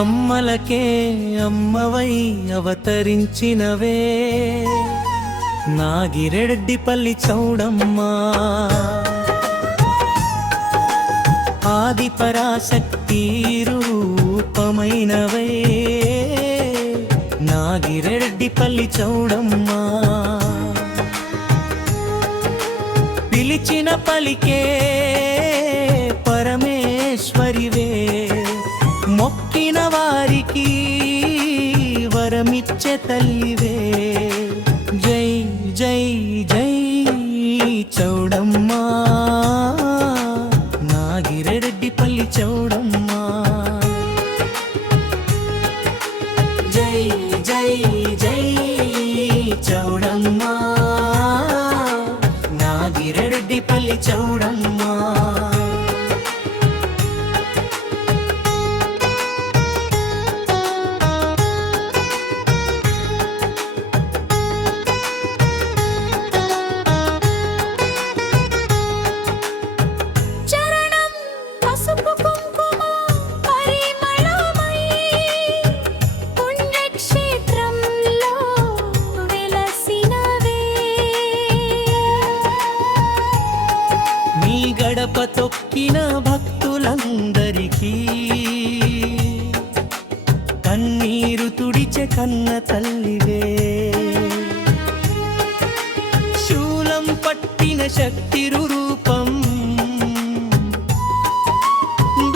అమ్మలకే అమ్మవై అవతరించినవే నాగిరెడ్డిపల్లి చౌడమ్మ ఆది పరాశక్తి రూపమైనవే నాగిరెడ్డిపల్లి చౌడమ్మ పిలిచిన పలికే పరమేశ్వరివే మొక్కిన వారికి వరమిచ్చే తల్లివే జై జై జై చౌడమ్మ నాగిరెడ్డిపల్లి చౌడమ్మ జై జై జై చౌడమ్మ నాగిరెడ్డిపల్లి చౌడమ్మ గడప తొక్కిన భక్తులందరికీ కన్నీరు తుడిచె కన్న తల్లివే శూలం పట్టిన శక్తి రూపం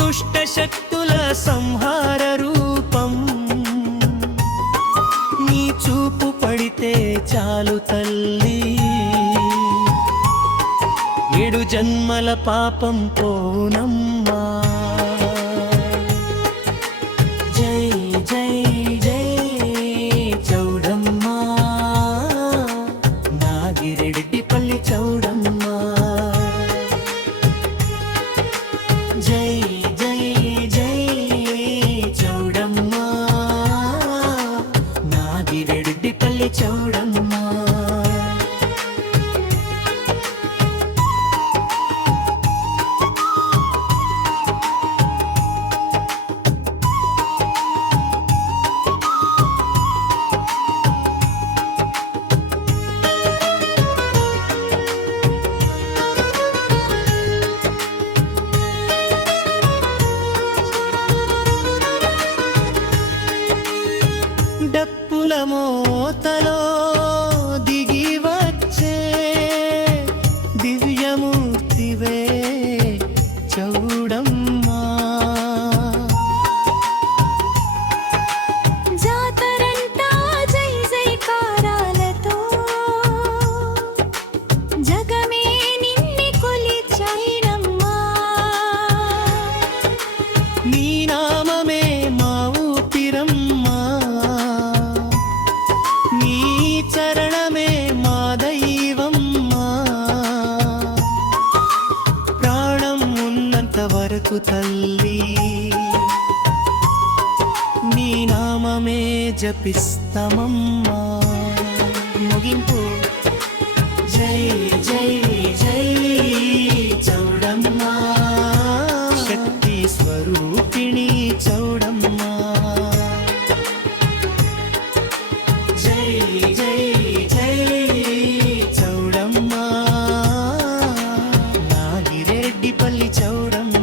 దుష్ట శక్తుల సంహార రూపం నీ చూపు పడితే చాలు తల్లి ఏడు జన్మల పాపం పోనమ్మా జై జై జై చౌడమ్మ నాగిరెడ్డిపల్లి చౌడమ్మ జై జై జై చౌడమ్మ నాగిరెడ్డిపల్లి చౌడమ్మ డప్పుల మోతలో దిగి వచ్చే దివ్యమూర్తివే చౌడమ్మ జాతరంతా జై జైకారాలతో జగమే నిన్ను కొలిచైనమ్మా నీ నామమే మా ఊపిరమ్మా నీ చరణమే మా దైవమ్మా ప్రాణం ఉన్నంత వరకు తల్లి నీ నామమే జపిస్తామమ్మా ముగింపు జై జై జై చౌడమ్మ శక్తి స్వరూపిణి చౌడమ్మ జై జై జై చౌడమ్మ నాగిరెడ్డిపల్లి చౌడమ్మ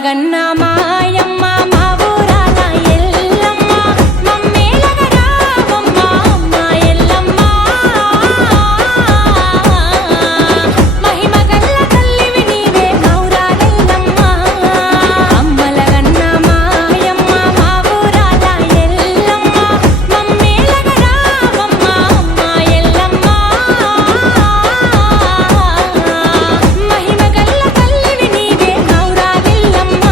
అమ్మలగన్న మాయమ్మ మా ఊరాల ఎల్లమ్మ మమ్మేలగ రావమ్మ అమ్మ ఎల్లమ్మ మహిమగల్ల తల్లివి నీవే మా ఊరాలెల్లమ్మ అమ్మలగన్న మాయమ్మ మా ఊరాల ఎల్లమ్మ మమ్మేలగ రావమ్మ అమ్మ ఎల్లమ్మ మహిమగల్ల తల్లివి నీవే మా ఊరాలెల్లమ్మ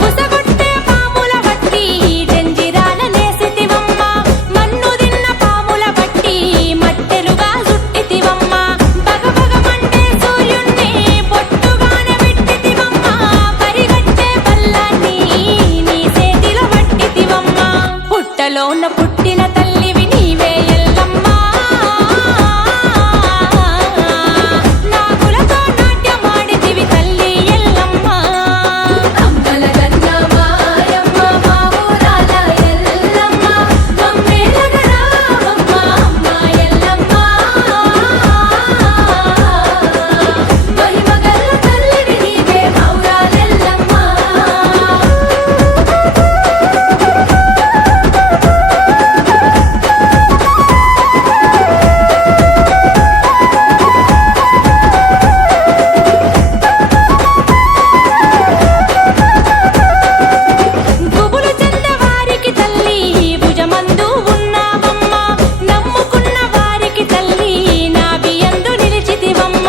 బుసగొట్టే పాముల బట్టి జంజిరాల నేసితివమ్మ మన్ను దిన్న పాముల బట్టి మట్టెలుగా సుట్టితివమ్మ బగబగ మండే సూర్యుణ్ణి పొట్టుగానే విట్టితివమ్మ పరిగెట్టే బల్లాన్ని నీ చేతిలో పట్టితివమ్మ పుట్టలోన పుట్టిన తల్లివి నీవే ఎల్లమ్మ నాగులతో నాట్యమాడితివి తల్లి ఎల్లమ్మ అమ్మలగన్న మాయమ్మ మా ఊరాల ఎల్లమ్మ మమ్మేలగ రావమ్మ అమ్మ ఎల్లమ్మ మహిమగల్ల తల్లివి నీవే మా ఊరాలెల్లమ్మ గుబులు చెందవారికి తల్లి భుజమందు ఉన్నావమ్మ నమ్ముకున్న వారికి తల్లి నా బియందు నిలిచితివమ్మ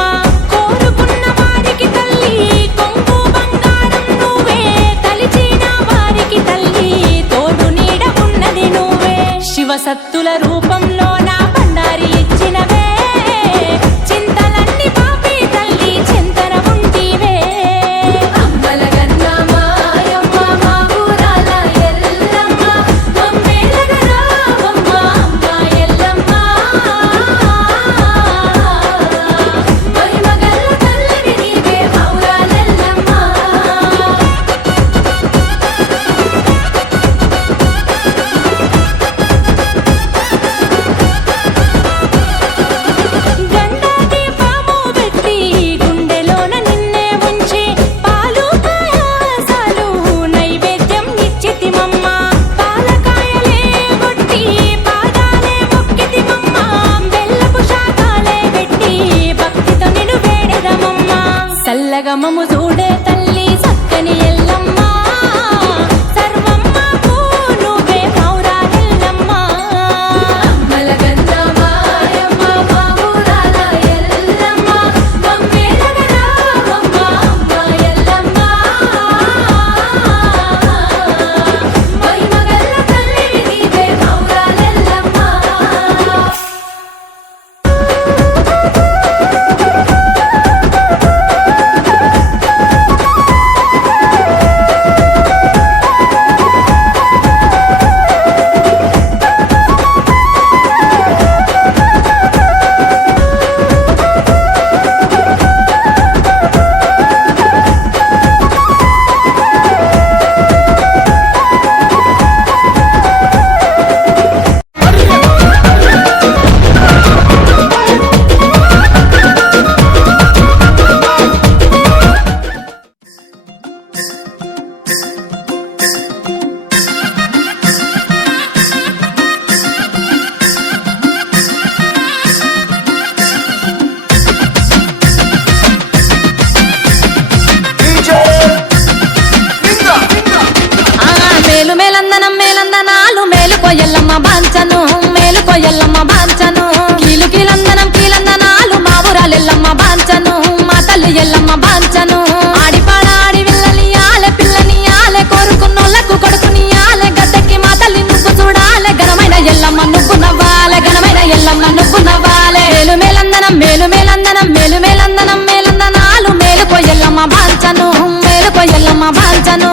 కోరుకున్న వారికి తల్లి కొంగు బంగారం నువ్వే తలిచిన వారికి తల్లి తోడు నీడ ఉన్నది నువ్వే శివసత్తుల రూపంలో నా బండారి ఇచ్చినవే చింతలన్నీ పాపి తల్లి చింతన ఉంటివే అమ్మలగన్న మాయమ్మ మా ఊరాల ఎల్లమ్మ మమ్మేలగ రావమ్మ అమ్మ ఎల్లమ్మ మహిమగల్ల తల్లివి నీవే మా ఊరాలెల్లమ్మ గండాది పాము పెట్టి గుండెలోన నిన్నే ఉంచి పాలు పాయాసాలు నైవేద్యం ఇచ్చితిమమ్మ పాలకాయలే కొట్టి పాదాలే మొక్కితిమమ్మ బెల్లపు శాకాలే పెట్టి భక్తితో నిన్ను వేడెదమమ్మ సల్లగమము చూడే తల్లి సక్కని ఎల్లమ్మ సర్వమ్మకు నువ్వే మా ఊరాలెల్లమ్మ అమ్మలగన్న మాయమ్మ మా ఊరాల ఎల్లమ్మ మమ్మేలగ రావమ్మ అమ్మ ఎల్లమ్మ మహిమగల్ల తల్లివి నీవే మా ఊరాలెల్లమ్మ ఎల్లమ్మ బాంచను మేలుకో ఎల్లమ్మ బాంచను కీలు కీలందనం కీలందనాలు మా ఊరాలెల్లమ్మ బాంచను మా తల్లి ఎల్లమ్మ బాంచను ఆడిపాడ ఆడి విల్లనియాలే పిల్లనియాలే కోరుకున్నోళ్ళకు కొడుకునియాలే గద్దెకి మా తల్లి నువ్వు చూడాలే ఘనమైన ఎల్లమ్మ నువ్వు నవ్వాలే ఘనమైన ఎల్లమ్మ నువ్వు నవ్వాలే మేలు మేలందనం మేలు మేలందనం మేలు మేలందనం మేలందనాలు మేలుకో ఎల్లమ్మ బాంచను మేలుకో ఎల్లమ్మ బాంచను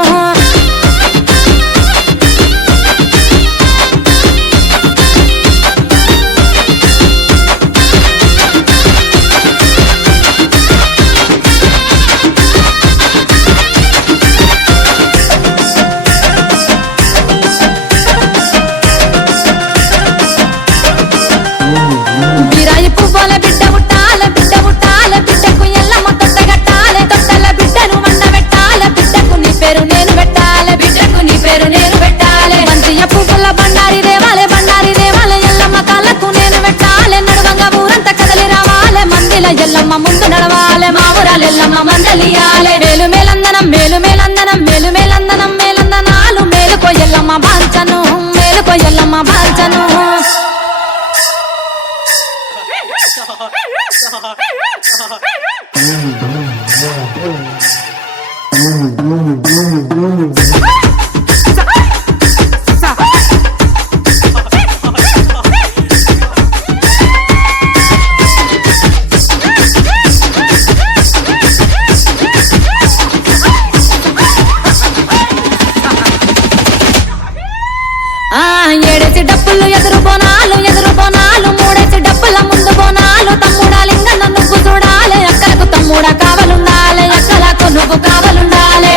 ఏడేసి డప్పులు ఎదురు బోనాలు మూడేసి డప్పుల ముందు బోనాలు తమ్ముడా లింగన్న నువ్వు చూడాలి అక్కలకు తమ్ముడా కావలుండాలి అక్కలకు నువ్వు కావలుండాలి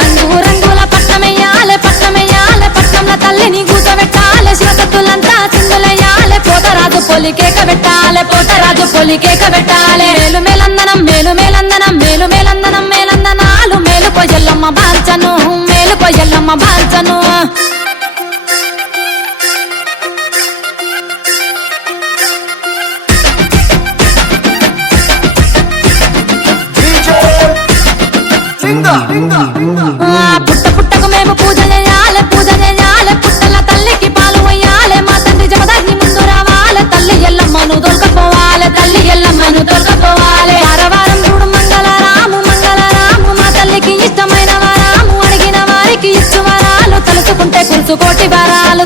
రంగుల పట్నమెయ్యాలి పట్నంలో తల్లిని కూసబెట్టాలి శివసత్తులంతా చిందులయ్యాలి పోతరాజు పొలి కేక పెట్టాలి మేలందనాలు మేలుకో ఎల్లమ్మ బాల్చను పుట్టకు మేము పూజ చేయాలి పుట్టల తల్లికి పాలు వయ్యాలి మా తండ్రి జమదగ్ని ముందు రావాలి తల్లి ఎల్లమ్మను తొలకపోవాలి వారవారం చూడు మంగళరాము మా తల్లికి ఇష్టమైన వారాము అడిగిన వారికి ఇచ్చు వరాలు తలుచుకుంటే కురుసు కోటి వరాలు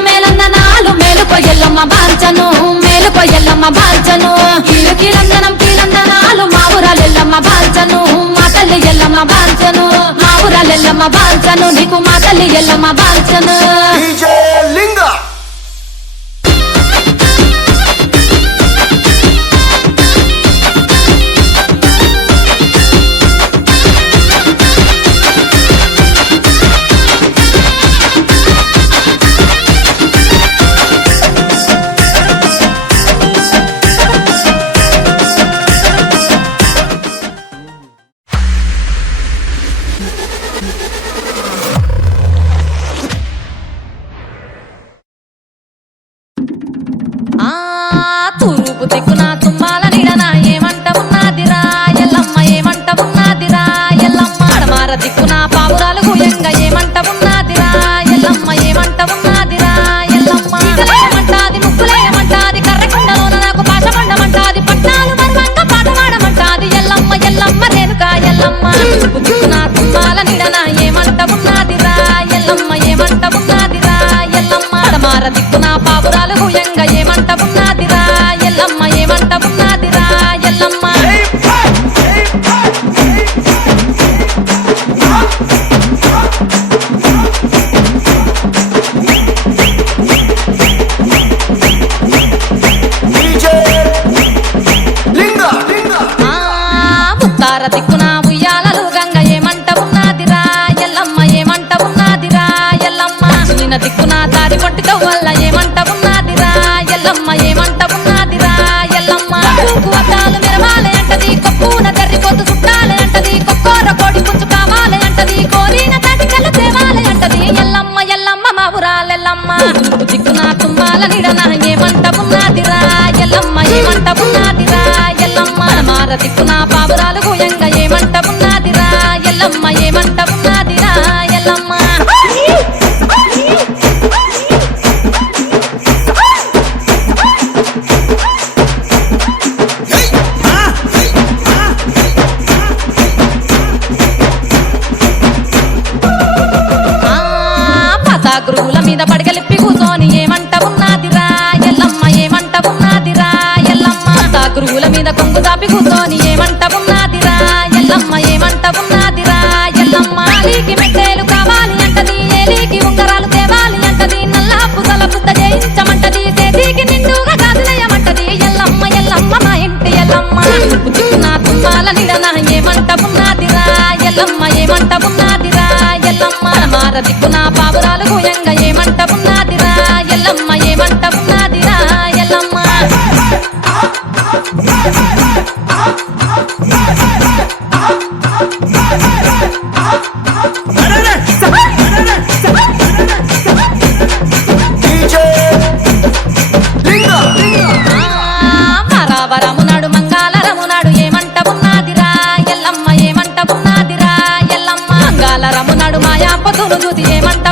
మేలందనాలు మేలుకో ఎల్లమ్మ బాల్చను కీలందనాలు మా ఊరాలెల్లమ్మ బాల్చను మా తల్లి ఎల్లమ్మ బాల్చను నీకు మా తల్లి ఎల్లమ్మ బాల్చను తూర్పు దిక్కున తుమ్మాల నీడన ఏమంట ఉన్నదిరా ఎల్లమ్మ అడమార దిక్కున పావురాలు గుయంగా ఏమంట ఉన్నదిరా ఎల్లమ్మ ఏమంటాది ముక్కులేయమంటాది కర్రకుండలోన నాకు భాష మండమంటాది పట్నాలు మర్మంగా పాట పాడమంటాది ఎల్లమ్మ రేణుక ఎల్లమ్మ తూర్పు దిక్కున తుమ్మాల నీడన ఏమంట ఉన్నదిరా ఎల్లమ్మ అడమార దిక్కున పావురాలు గుయంగా ఏమంట ఉన్నదిరా ఎల్లమ్మ ముత్తార దిక్కున ఉయ్యాలలు గంగ ఏమంట ఉన్నదిరా ఎల్లమ్మ నిన్న దిక్కున తాడి పట్టుక వల్ల ఏమంట ఉన్నదిరా ఎల్లమ్మ అద్దాలు మెరవాలి అంటది కొప్పున తెర్రిపోతు చుట్టాలి అంటది కొక్కోర కోడి పుంజు కావాలి అంటది కోరిన తాటికలు తేవాలి అంటది ఎల్లమ్మ మా ఊరాలెల్లమ్మ తూర్పు దిక్కున తుమ్మాల నీడన ఏమంట ఉన్నదిరా ఎల్లమ్మ మార దిక్కున పావురాలు గుయంగా ఏమంట ఉన్నదిరా ఎల్లమ్మ గురువుల మీద పడగలిప్పి కూర్చొని ఏమంట ఉన్నదిరా ఎల్లమ్మ గురువుల మీద కొంగు దాపి కూర్చొని ఏమంట ఉన్నదిరా ఎల్లమ్మ అలీకి మెట్టేలు కావాలి అంటది ఏలికి ఉంగరాలు తేవాలి అంటది నల్లా పుసల పుద్ద చేయించమంటది చేతికి నిండుగా గాజులయ్యమంటది ఎల్లమ్మ మా ఇంటి ఎల్లమ్మ దిక్కున తుమ్మాల నీడన ఏమంట ఉన్నదిరా ఎల్లమ్మ మార దిక్కున పావురాలు గుయంగా ఏమంట ఉన్నదిరా ఎల్లమ్మ వరమునాడు మంగళరమునాడు ఏమంట ఉన్నదిరా ఎల్లమ్మ మంగళరమునాడు మాయా పొద్దును చూసి ఏమంట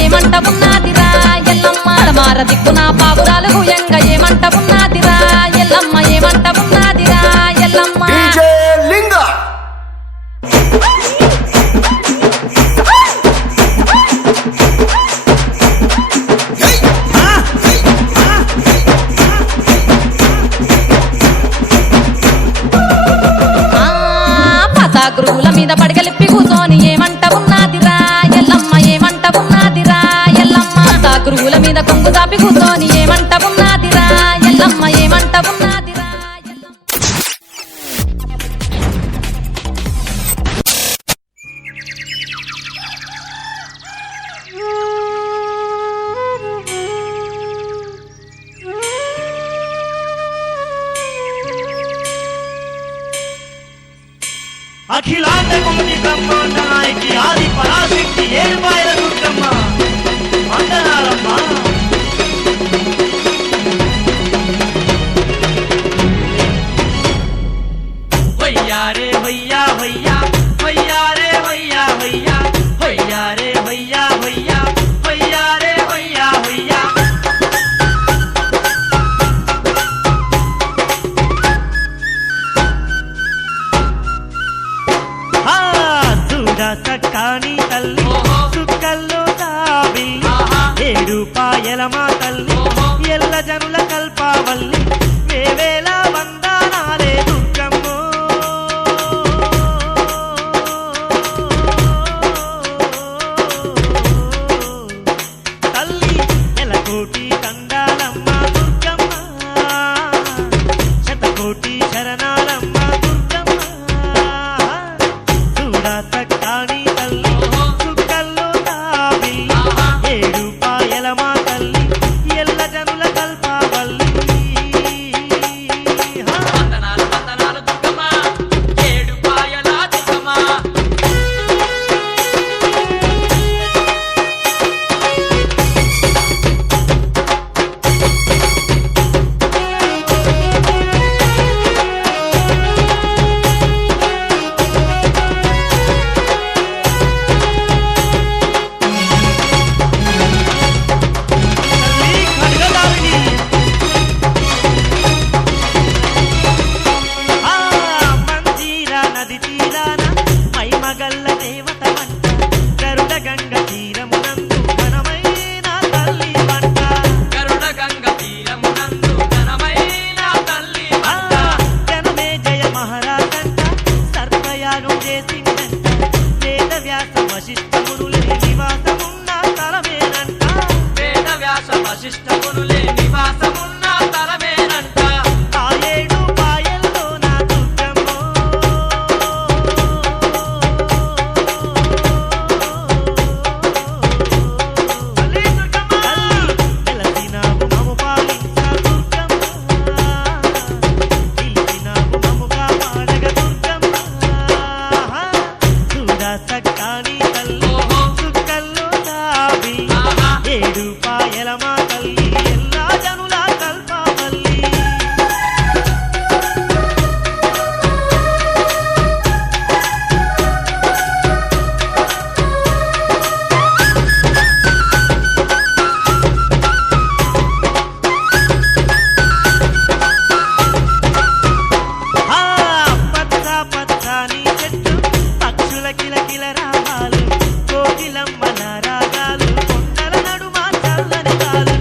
ఏమంట ఉన్నదిరా ఎల్లమ్మ మార దిక్కున పావురాలు భూయంగ ఏమంట ఉన్నదిరా ఎల్లమ్మ ఏమంట ఉన్నదిరా ఎల్లమ్మ డీజే లింగా గురువుల మీద పడగలిప్పి కూర్చొని ఏమంట ఉన్నదిరా ఎల్లమ్మ ఏమంట ఉన్నదిరా ఎల్లమ్మ గురువుల మీద కొంగు చాపి కూర్చొని ఏమంట ఉన్నదిరా ఎల్లమ్మ ఏమంట ఉన్నదిరా అఖిలాండ కోటి బ్రహ్మాండ నాయకి ఆది పరాశక్తి ఏడుపాయల దుర్గమ్మ వందనాలమ్మ వయ్యారే వయ్యా వయ్యా వయ్యారే వయ్యా వయ్యా వయ్యారే వయ్యా వయ్యా వయ్యారే వయ్యా వయ్యా సక్కాని తల్లి సుక్కల్లో తావి ఏడుపాయల మా తల్లి ఎల్ల జనుల కల్పావల్లి వేవేల వందనాలే దుర్గమ్మో తల్లి ఎలకోటి దండాలమ్మ దుర్గమ్మ శతకోటి శరణాలమ్మ దుర్గమ్మ సక్కాని తల్లి సుక్కల్లో తావి ఏడుపాయల మా తల్లి ఎల్ల జనుల కల్పావల్లి వందనాలు వందనాలు దుర్గమ్మ ఏడుపాయల దుర్గమ్మ వశిష్ఠమునులే నివాసమున్న తలమేనంట ఆ ఏడు పాయల్లో నా దుర్గమ్మో తల్లి దుర్గమ్మ వెలసినావు మము పాలించ దుర్గమ్మ పిలిచినావు మము కాపాడగ దుర్గమ్మ చూడా సక్కాని తల్లి సుక్కల్లో తావి ఏడుపాయల మా తల్లి ఎల్లా జనుల కల్పావల్లి పచ్చ పచ్చని చెట్టు పక్షుల కిలకిల రావాలు కోకిలమ్మల రాగాలు కొండల నడుమ చల్లని గాలు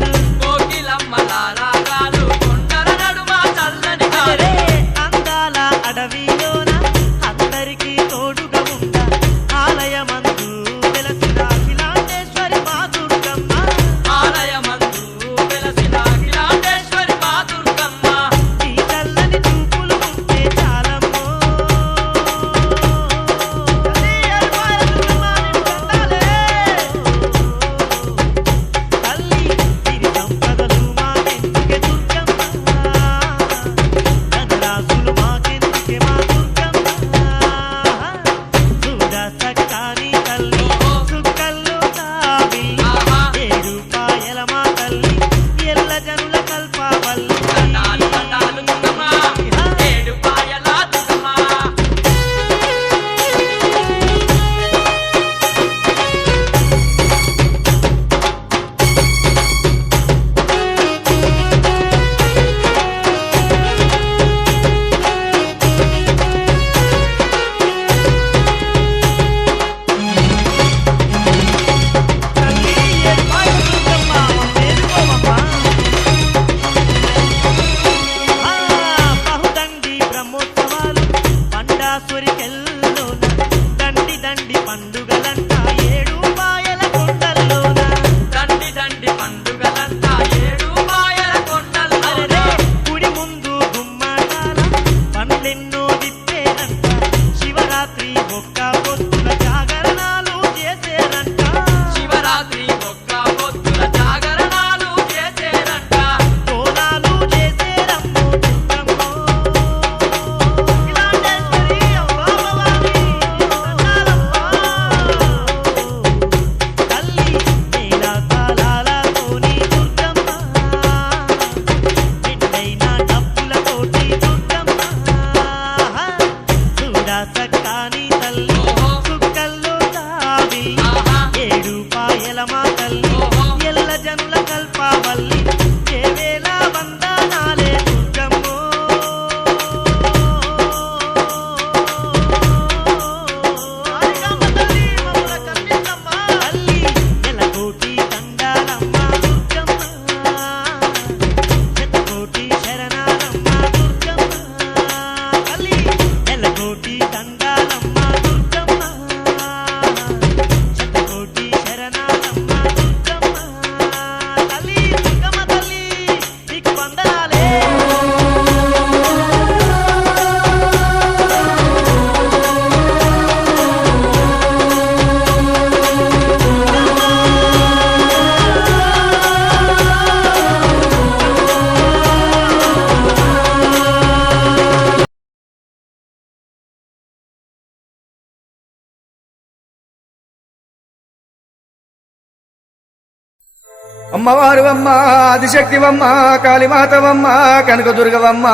అమ్మవారు అమ్మ ఆదిశక్తివమ్మ కాళీమాతవమ్మ కనకదుర్గవమ్మ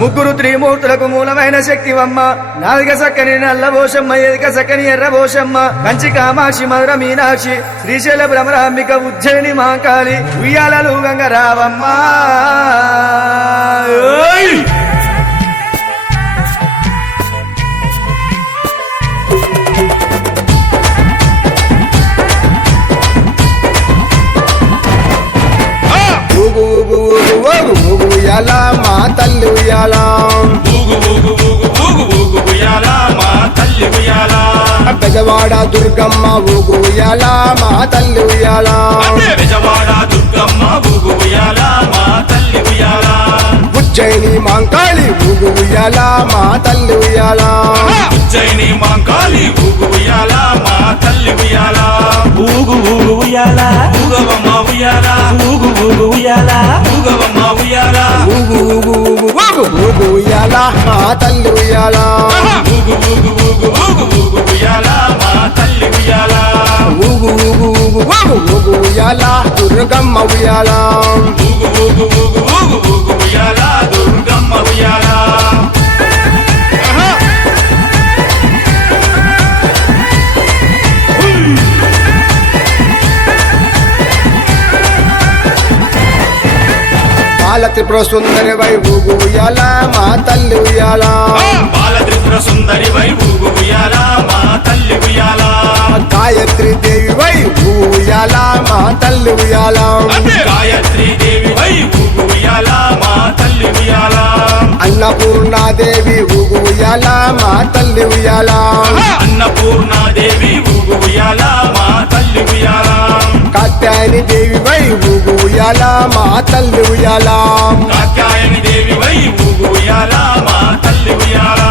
ముగ్గురు త్రిమూర్తులకు మూలమైన శక్తివమ్మ నాలుగ సక్కని నల్లబోషమ్మ ఎదిక సక్కని ఎర్రబోషమ్మ కంచి కామాక్షి మధుర మీనాక్షి శ్రీశైల భ్రమరాంబిక ఉజ్జయిని మాంకాళి ఉయ్యాలలు గంగరావమ్మ ఓయ్! ఉయ్యాల మా తల్లి ఉయ్యాల బెజవాడ దుర్గమ్మ ఊగు ఉయ్యాల మా తల్లి ఉయ్యాల ఉజ్జయిని మాంకాళి ఊగు ఉయ్యాల మా తల్లి ఉయ్యాల ఉజ్జయిని మాంకాళి ఊగు ఉయ్యాల మా తల్లి ఉయ్యాల ఊగు ఊగు ఉయ్యాల ఊగవమ్మ ఉయ్యాల ఊగు ఊగు ఉయ్యాల ఊగవమ్మ ఉయ్యాల ఊగు ఊగు ఊగు ఊగు ఉయ్యాల మా తల్లి ఉయ్యాల ఊగు ఊగు ఊగు ఊగు ఊగు ఉయ్యాల మా తల్లి ఉయ్యాల ఊగు ఊగు ఊగు ఊగు ఊగు ఉయ్యాల దుర్గమ్మ ఉయ్యాల ఊగు ఊగు ఊగు ఊగు ఊగు ఉయ్యాల దుర్గమ్మ ఉయ్యాల బాల త్రిపుర సుందరి వై ఊగు ఉయ్యాల మా తల్లి ఉయ్యాల బాల త్రిపుర సుందరి వై ఊగు ఉయ్యాల మా తల్లి ఉయ్యాల గాయత్రి దేవి వై ఊగు ఉయ్యాల మా తల్లి ఉయ్యాల గాయత్రి దేవి వై ఊగు ఉయ్యాల మా తల్లి ఉయ్యాల అన్నపూర్ణాదేవి ఊగు ఉయ్యాల మా తల్లి ఉయ్యాల అన్నపూర్ణాదేవి ఊగు ఉయ్యాల మా తల్లి ఉయ్యాల కాత్యాయని దేవి వై ఊగు ఉయ్యాల మా తల్లి ఉయ్యాల కాత్యాయని దేవి వై ఊగు ఉయ్యాల మా తల్లి ఉయ్యాల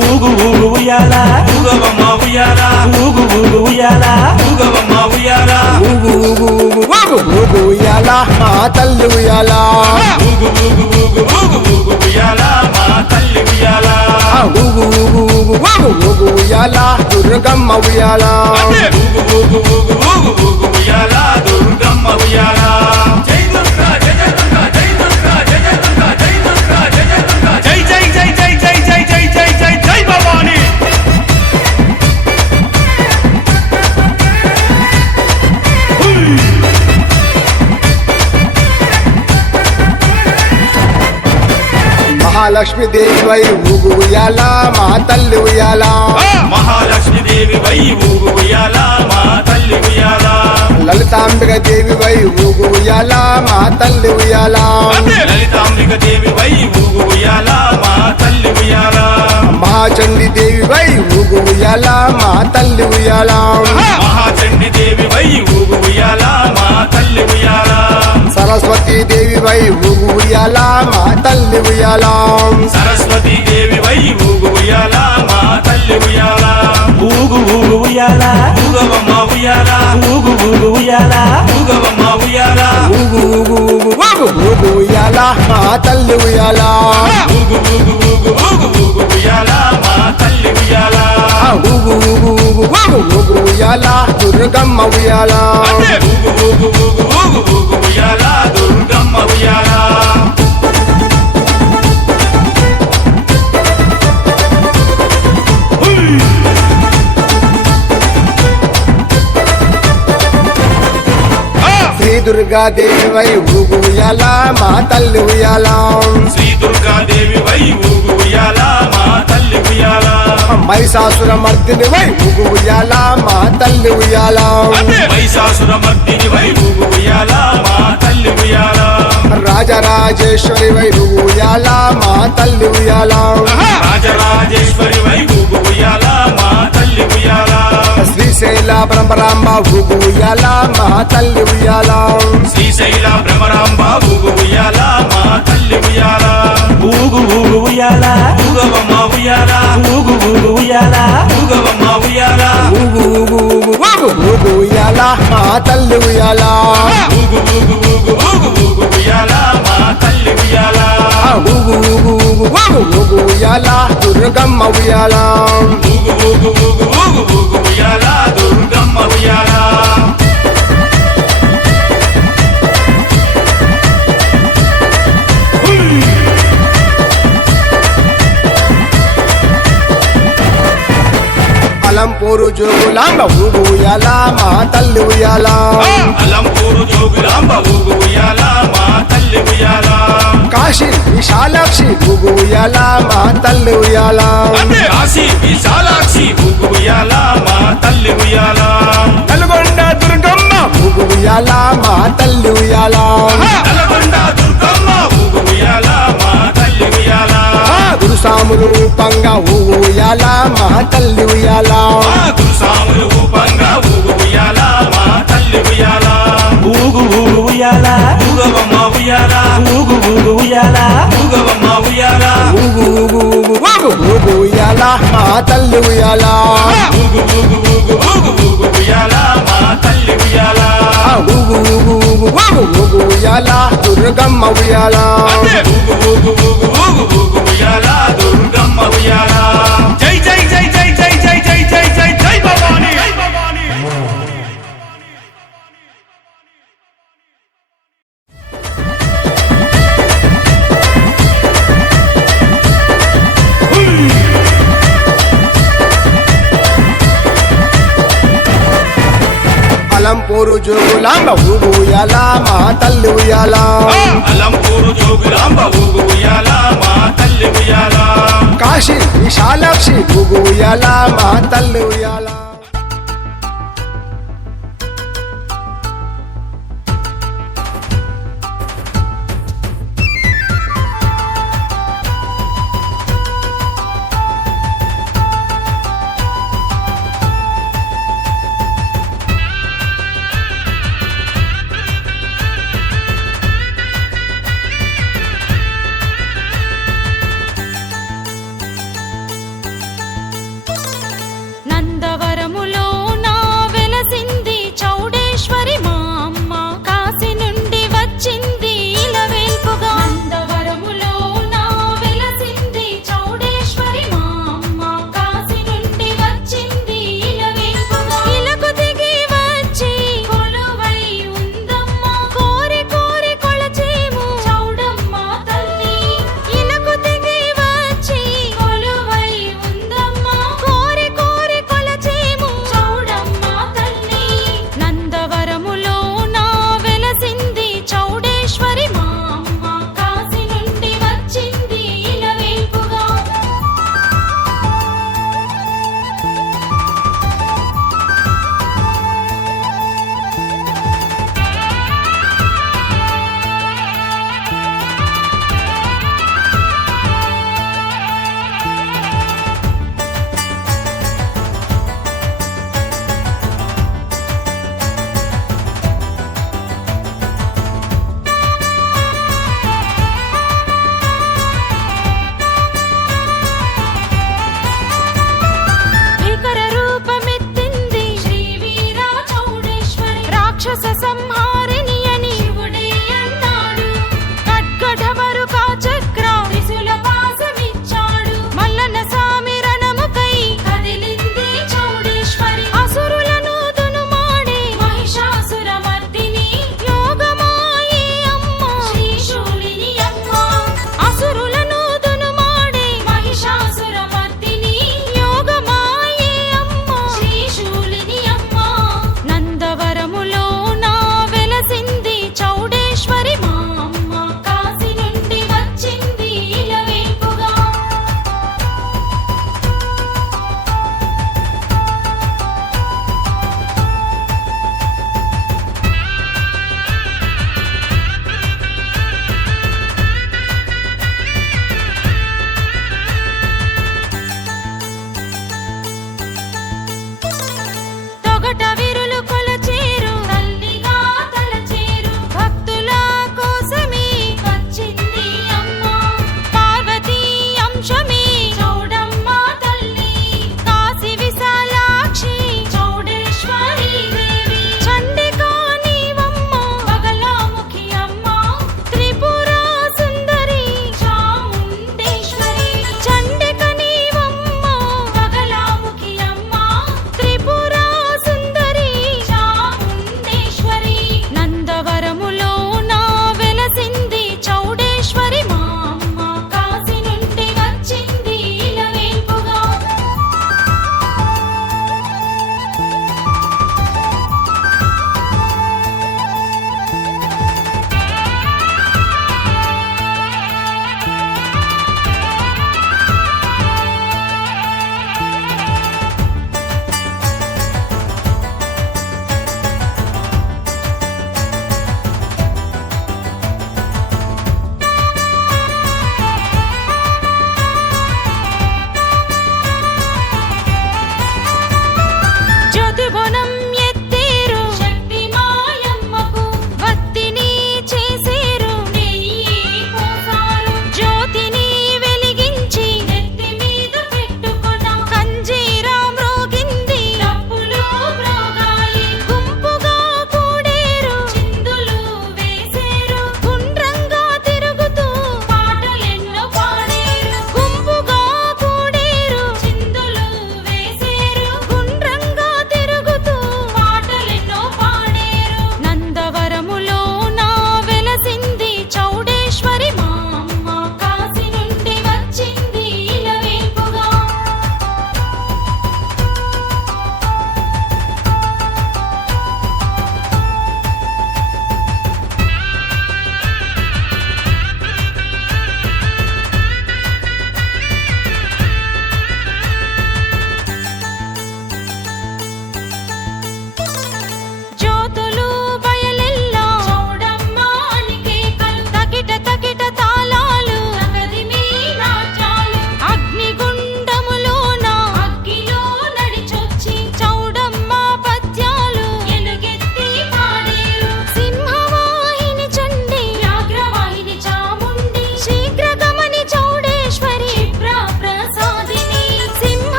ఊగు ఊగు ఉయ్యాల ఊగవమ్మ ఉయ్యాల ఊగు ఊగు ఉయ్యాల ఊగవమ్మ ఉయ్యాల ఊగు ఊగు ఊగు ఊగు ఊగు ఉయ్యాల మా తల్లి ఉయ్యాల ఊగు ఊగు ఊగు ఊగు ఊగు ఉయ్యాల మా తల్లి ఉయ్యాల ఊగు ఊగు ఊగు ఊగు ఊగు ఉయ్యాల దుర్గమ్మ ఉయ్యాల ఊగు ఊగు ఊగు ఊగు ఊగు ఉయ్యాల దుర్గమ్మ ఉయ్యాల జై దుర్గా జయ జయ దుర్గా జై దుర్గా జయ జయ దుర్గా జై దుర్గా జయ జయ దుర్గా జై జై జై జై జై జై జై జై జై జై భవాని మహాలక్ష్మి దేవి వై ఊగు ఉయ్యాల మా తల్లి ఉయ్యాల మహాలక్ష్మి దేవి వై ఊగు ఉయ్యాల మా తల్లి ఉయ్యాల లలితాంబిక దేవి వై ఊగు ఉయ్యాల మా తల్లి ఉయ్యాల లలితాంబిక దేవి వై ఊగు ఉయ్యాల మా తల్లి ఉయ్యాల మహాచండి దేవి వై ఊగు ఉయ్యాల మా తల్లి ఉయ్యాల మహాచండి దేవి వై ఊగు ఉయ్యాల మా తల్లి ఉయ్యాల సరస్వతి దేవి వై ఊగు ఉయ్యాల మా తల్లి ఉయ్యాల సరస్వతి దేవి వై ఊగు ఉయ్యాల మా తల్లి ఉయ్యాల ఊగు ఊగు ఉయ్యాల ఊగవమ్మ ఉయ్యాల ఊగు ఊగు ఉయ్యాల ఊగవమ్మ ఉయ్యాల ఊగు ఊగు ఊగు ఊగు ఊగు ఉయ్యాల మా తల్లి ఉయ్యాల ఊగు ఊగు ఊగు ఊగు ఊగు ఉయ్యాల మా తల్లి ఉయ్యాల ఊగు ఊగు ఊగు ఊగు ఊగు ఉయ్యాల దుర్గమ్మ ఉయ్యాల ఊగు ఊగు ఊగు ఊగు ఊగు ఉయ్యాల దుర్గమ్మ ఉయ్యాల శ్రీ దుర్గా దేవి వై ఊగు ఉయ్యాల మా తల్లి ఉయ్యాల శ్రీ దుర్గాదేవి వై ఊగు ఉయ్యాల మా తల్లి ఉయ్యాల మహిషాసుర మర్దిని వై ఊగు ఉయ్యాల మా తల్లి ఉయ్యాల మహిషాసుర మర్దిని వై ఊగు ఉయ్యాల మా తల్లి ఉయ్యాల రాజరాజేశ్వరి వై ఊగు ఉయ్యాల మా తల్లి ఉయ్యాల రాజరాజేశ్వరి వై ఊగు ఉయ్యాల మా తల్లి ఉయ్యాల శ్రీశైల బ్రహ్మరాంబ ఊగు ఉయ్యాల మా తల్లి ఉయ్యాల శ్రీశైల భ్రమరాంబ ఊగు ఉయ్యాల మా తల్లి ఉయ్యాల ఊగు ఊగు ఉయ్యాల ఊగవమ్మ ఉయ్యాల ఊగు ఊగు ఉయ్యాల ఊగవమ్మ ఉయ్యాల ఊగు ఊగు ఊగు ఊగు ఊగు ఉయ్యాల మా తల్లి ఉయ్యాల ఊగు ఊగు ఊగు ఊగు ఊగు ఉయ్యాల మా తల్లి ఉయ్యాల ఊగు ఊగు ఊగు ఊగు ఊగు ఉయ్యాల దుర్గమ్మ ఉయ్యాల ఊగు ఊగు ఊగు ఊగు ఊగు ఉయ్యాల దుర్గమ్మ ఉయ్యాల అలంపూరు జోగులాంబ ఊగు ఉయ్యాల మా తల్లి ఉయ్యాల అలంపూరు జోగులాంబ ఊగు ఉయ్యాల మా తల్లి ఉయ్యాల కాశీ విశాలాక్షి ఊగు ఉయ్యాల మా తల్లి ఉయ్యాల కాశీ విశాలాక్షి ఊగు ఉయ్యాల మా తల్లి ఉయ్యాల నల్గొండ దుర్గమ్మ ఊగు ఉయ్యాల మా తల్లి ఉయ్యాల నల్గొండ దుర్గమ్మ ఊగు ఉయ్యాల మా తల్లి ఉయ్యాల గురుసాములు రూపంగా ఊగు ఉయ్యాల మా తల్లి ఉయ్యాల గురుసాములు రూపంగా ఊగు ఉయ్యాల మా తల్లి ఉయ్యాల ఊగు ఊగు ఉయ్యాల ఊగవమ్మ ఉయ్యాల ఊగు ఊగు ఉయ్యాల ఊగవమ్మ ఉయ్యాల ఊగు ఊగు ఊగు ఊగు ఊగు ఉయ్యాల మా తల్లి ఉయ్యాల ఊగు ఊగు ఊగు ఊగు ఊగు ఉయ్యాల మా తల్లి ఉయ్యాల ఊగు ఊగు ఊగు ఊగు ఊగు ఉయ్యాల దుర్గమ్మ ఉయ్యాల ఊగు ఊగు ఊగు ఊగు ఊగు ఉయ్యాల దుర్గమ్మ ఉయ్యాల జై జై జై జై జై జై జై జై జై జై భవాని అలంపూరు జోగులాంబ ఊగు ఉయ్యాల మా తల్లి ఉయ్యాల అలంపూరు జోగులాంబ ఊగు ఉయ్యాల మా తల్లి ఉయ్యాల కాశీ విశాలాక్షి ఊగు ఉయ్యాల మా తల్లి ఉయ్యాల నందవర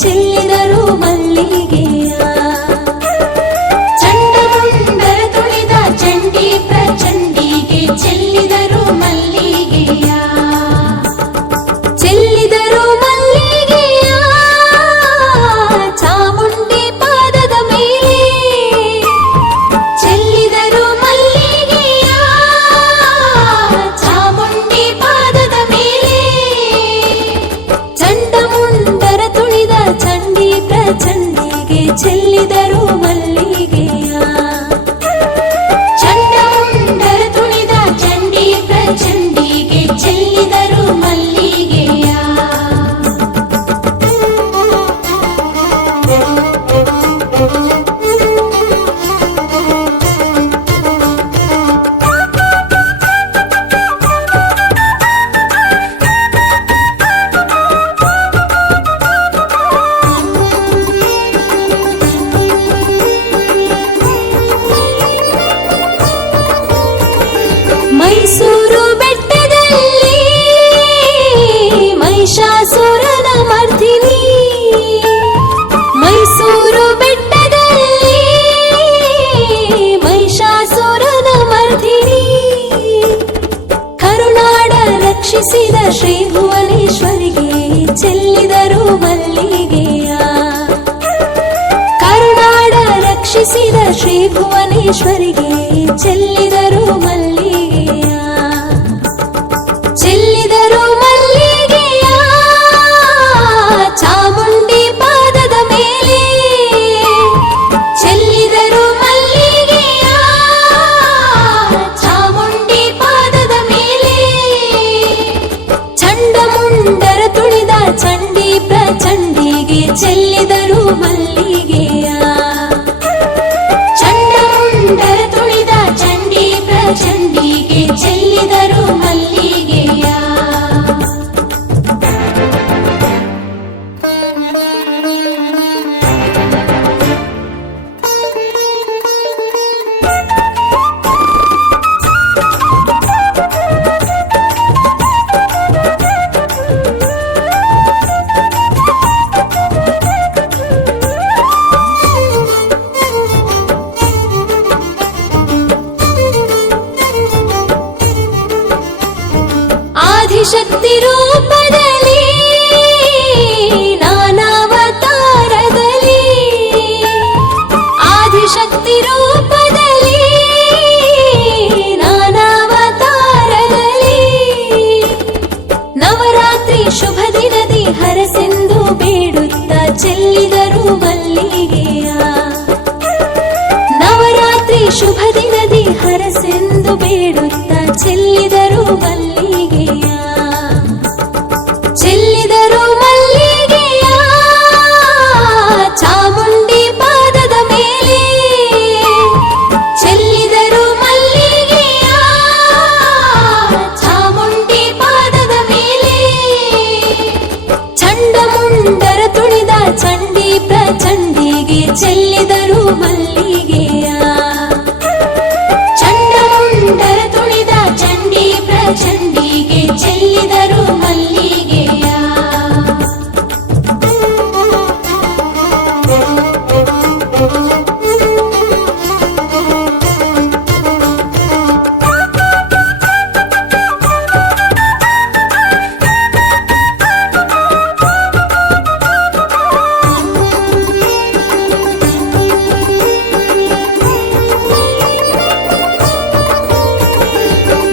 ಚೆಲ್ಲಿದರು ಮಲ್ಲಿಗೆಯ ಚಂಡಮುಂಡರ ತುಳಿದ ಚಂಡಿ ಪ್ರಚಂಡಿಗೆ ಚೆಲ್ಲಿದರು ಮಲ್ಲಿಗೆಯ ಚೆಲ್ಲಿದರು ಮಲ್ಲಿಗೆಯ ಚಾಮುಂಡಿ ಪಾದದ ಮೇಲೆ ಚೆಲ್ಲಿದರು ಮಲ್ಲಿಗೆಯ ಚಾಮುಂಡಿ ಪಾದದ ಮೇಲೆ ಚಂಡಮುಂಡರ ತುಳಿದ ಚಂಡಿ ಪ್ರಚಂಡಿಗೆ ಚೆಲ್ಲಿದರು ಮಲ್ಲಿಗೆಯ ಚಂಡಮುಂಡರ ತುಳಿದ ಚಂಡಿ ಪ್ರಚಂಡಿಗೆ ಚೆಲ್ಲಿದರು ಮಲ್ಲಿಗೆಯ ಮೈಸೂರು ಬೆಟ್ಟದಲ್ಲಿ ಮಹಿಷಾಸುರನ ಮರ್ದಿನಿ ಮೈಸೂರು ಬೆಟ್ಟದಲ್ಲಿ ಮಹಿಷಾಸುರನ ಮರ್ದಿನಿ ಕರುನಾಡ ರಕ್ಷಿಸಿದ ಶ್ರೀ ಭುವನೇಶ್ವರಿಗೆ ಚೆಲ್ಲಿದರು ಮಲ್ಲಿಗೆಯ ಕರುನಾಡ ರಕ್ಷಿಸಿದ ಶ್ರೀ ಭುವನೇಶ್ವರಿಗೆ ಚೆಲ್ಲಿದರು ಮಲ್ಲಿಗೆಯ ಚೆಲ್ಲಿದರು ಮಲ್ಲಿಗೆಯ ಚಾಮುಂಡಿ ಪಾದದ ಮೇಲೆ ಚೆಲ್ಲಿದರು ಮಲ್ಲಿಗೆಯ ಚಾಮುಂಡಿ ಪಾದದ ಮೇಲೆ ಚಂಡಮುಂಡರ ತುಳಿದ ಚಂಡಿ ಪ್ರಚಂಡಿಗೆ ಚೆಲ್ಲಿದರು ಮಲ್ಲಿಗೆಯ ಚಂಡಮುಂಡರ ತುಳಿದ ಚಂಡಿ ಪ್ರಚಂಡಿಗೆ ಚೆಲ್ಲಿದರು ಮಲ್ಲಿಗೆಯ ಆದಿಶಕ್ತಿ ರೂಪದಲ್ಲಿ ನಾನಾವತಾರದಲ್ಲಿ ಆದಿಶಕ್ತಿ ರೂಪದಲ್ಲಿ ನಾನಾವತಾರದಲ್ಲಿ ನವರಾತ್ರಿ ಶುಭ ದಿನದಿ ಹರಸೆಂದು ಬೇಡುತ್ತ ಚೆಲ್ಲಿದರು ಮಲ್ಲಿಗೆಯ ನವರಾತ್ರಿ ಶುಭ ದಿನದಿ ಹರಸೆಂದು ಬೇಡುತ್ತ ಚೆಲ್ಲಿದರು ಮಲ್ಲಿಗೆಯ ಚೆಲ್ಲಿದರು ಮಲ್ಲಿಗೆಯ ಚಾಮುಂಡಿ ಪಾದದ ಮೇಲೆ ಚೆಲ್ಲಿದರು ಮಲ್ಲಿಗೆಯ ಚಾಮುಂಡಿ ಪಾದದ ಮೇಲೆ ಚಂಡಮುಂಡರ ತುಳಿದ ಚಂಡಿ ಪ್ರಚಂಡಿಗೆ ಚೆಲ್ಲಿದರು ಮಲ್ಲಿಗೆಯ ಚಂಡಮುಂಡರ ತುಳಿದ ಚಂಡಿ ಪ್ರಚಂಡಿಗೆ ಚೆಲ್ಲಿದರು ಮಲ್ಲಿಗೆಯ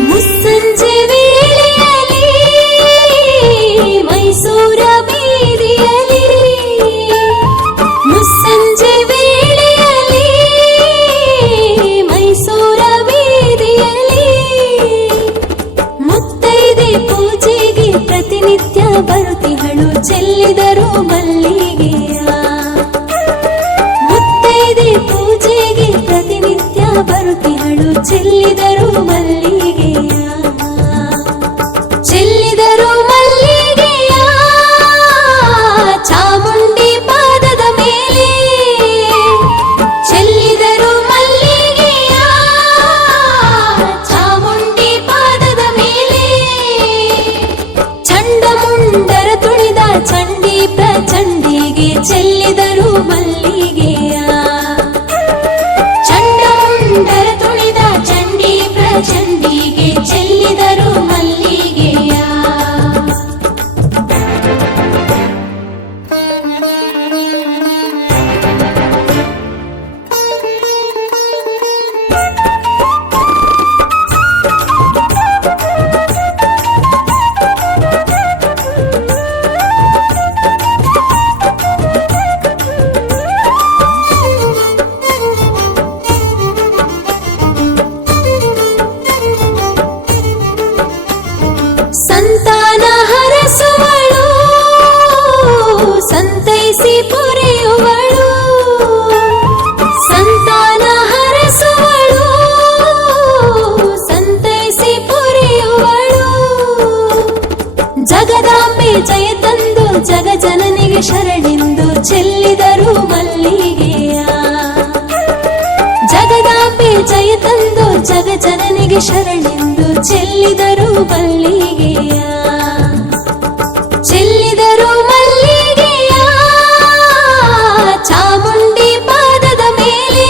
ಮುಸ್ಸಂಜೆ ವೇಳೆಯಲ್ಲಿ ಮೈಸೂರ ಬೀದಿಯಲ್ಲಿ ಮುಸ್ಸಂಜೆ ವೇಳೆಯಲ್ಲಿ ಮೈಸೂರ ಬೀದಿಯಲ್ಲಿ ಮುತ್ತೈದೆ ಪೂಜೆಗೆ ಪ್ರತಿನಿತ್ಯ ಬರುತ್ತಿಹಳು ಚೆಲ್ಲಿದರು ಮಲ್ಲಿಗೆಯ ಮುತ್ತೈದೆ ಪೂಜೆಗೆ ಪ್ರತಿನಿತ್ಯ ಬರುತ್ತಿಹಳು ಚೆಲ್ಲಿದರು ಮಲ್ಲಿಗೆಯ ಚೆಲ್ಲಿದರು ಮಲ್ಲಿಗೆಯ ಚಾಮುಂಡಿ ಪಾದದ ಮೇಲೆ ಚೆಲ್ಲಿದರು ಮಲ್ಲಿಗೆಯ ಚಾಮುಂಡಿ ಪಾದದ ಮೇಲೆ ಚಂಡಮುಂಡರ ತುಳಿದ ಚಂಡಿ ಪ್ರಚಂಡಿಗೆ ಚೆಲ್ಲಿದರು ಮಲ್ಲಿಗೆಯ ಚಂಡಮುಂಡರ ತುಳಿದ ಚಂಡಿ ಪ್ರಚಂಡಿಗೆ ಚೆಲ್ಲಿದರು ಮಲ್ಲಿಗೆಯ ಸಂತಾನ ಹರಸುವಳು ಸಂತೈಸಿ ಪೊರೆಯುವಳು ಸಂತಾನ ಹರಸುವಳು ಸಂತೈಸಿ ಪೊರೆಯುವಳು ಜಗದಾಂಬೆ ಜಯ ತಂದು ಜಗ ಜನನಿಗೆ ಶರಣೆಂದು ಚೆಲ್ಲಿದರು ಮಲ್ಲಿಗೆಯ ಜಗದಾಂಬೆ ಜಯ ತಂದು ಜಗ ಜನನಿಗೆ ಶರಣೆಂದು ಚೆಲ್ಲಿದರು ಮಲ್ಲಿಗೆಯ ಚೆಲ್ಲಿದರು ಮಲ್ಲಿಗೆಯ ಚಾಮುಂಡಿ ಪಾದದ ಮೇಲೆ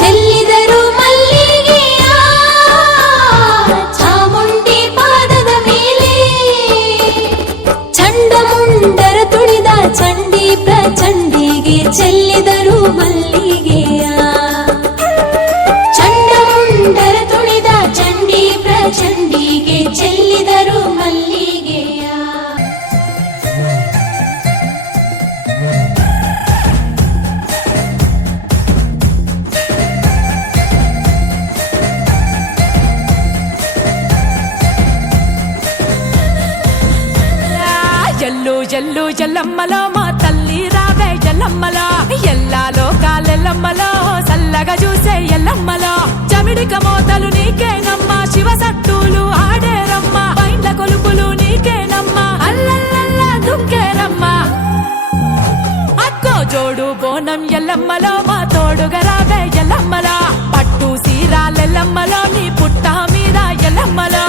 ಚೆಲ್ಲಿದರು ಮಲ್ಲಿಗೆಯ ಚಾಮುಂಡಿ ಪಾದದ ಮೇಲೆ ಚಂಡಮುಂಡರ ತುಳಿದ ಚಂಡಿ ಪ್ರಚಂಡಿಗೆ ಚೆಲ್ಲಿದರು ಮಲ್ಲಿಗೆಯ ಚಂಡಮುಂಡರ ತುಳಿದ ಚಂಡಿ ಪ್ರಚಂಡಿಗೆ ಚೆಲ್ಲಿದರು ಮಲ್ಲಿಗೆಯ ఎల్లు ఎల్లు ఎల్లమ్మలో మా తల్లి రావే ఎల్లమ్మలో ఎల్లా లోకాలెల్లమ్మలో చల్లగా చూసే ఎల్లమ్మలో చమిడిక మోతలు నీకేనమ్మా శివ సత్తులు ఆడేరమ్మా పైండ్ల కొలుపులు నీకేనమ్మా అల్లల్లల్లా దుంకేరమ్మా అక్కో జోడు బోనం ఎల్లమ్మలో మా తోడుగా రావే ఎల్లమ్మలో పట్టు సీరాలెల్లమ్మలో నీ పుట్ట మీద ఎల్లమ్మలో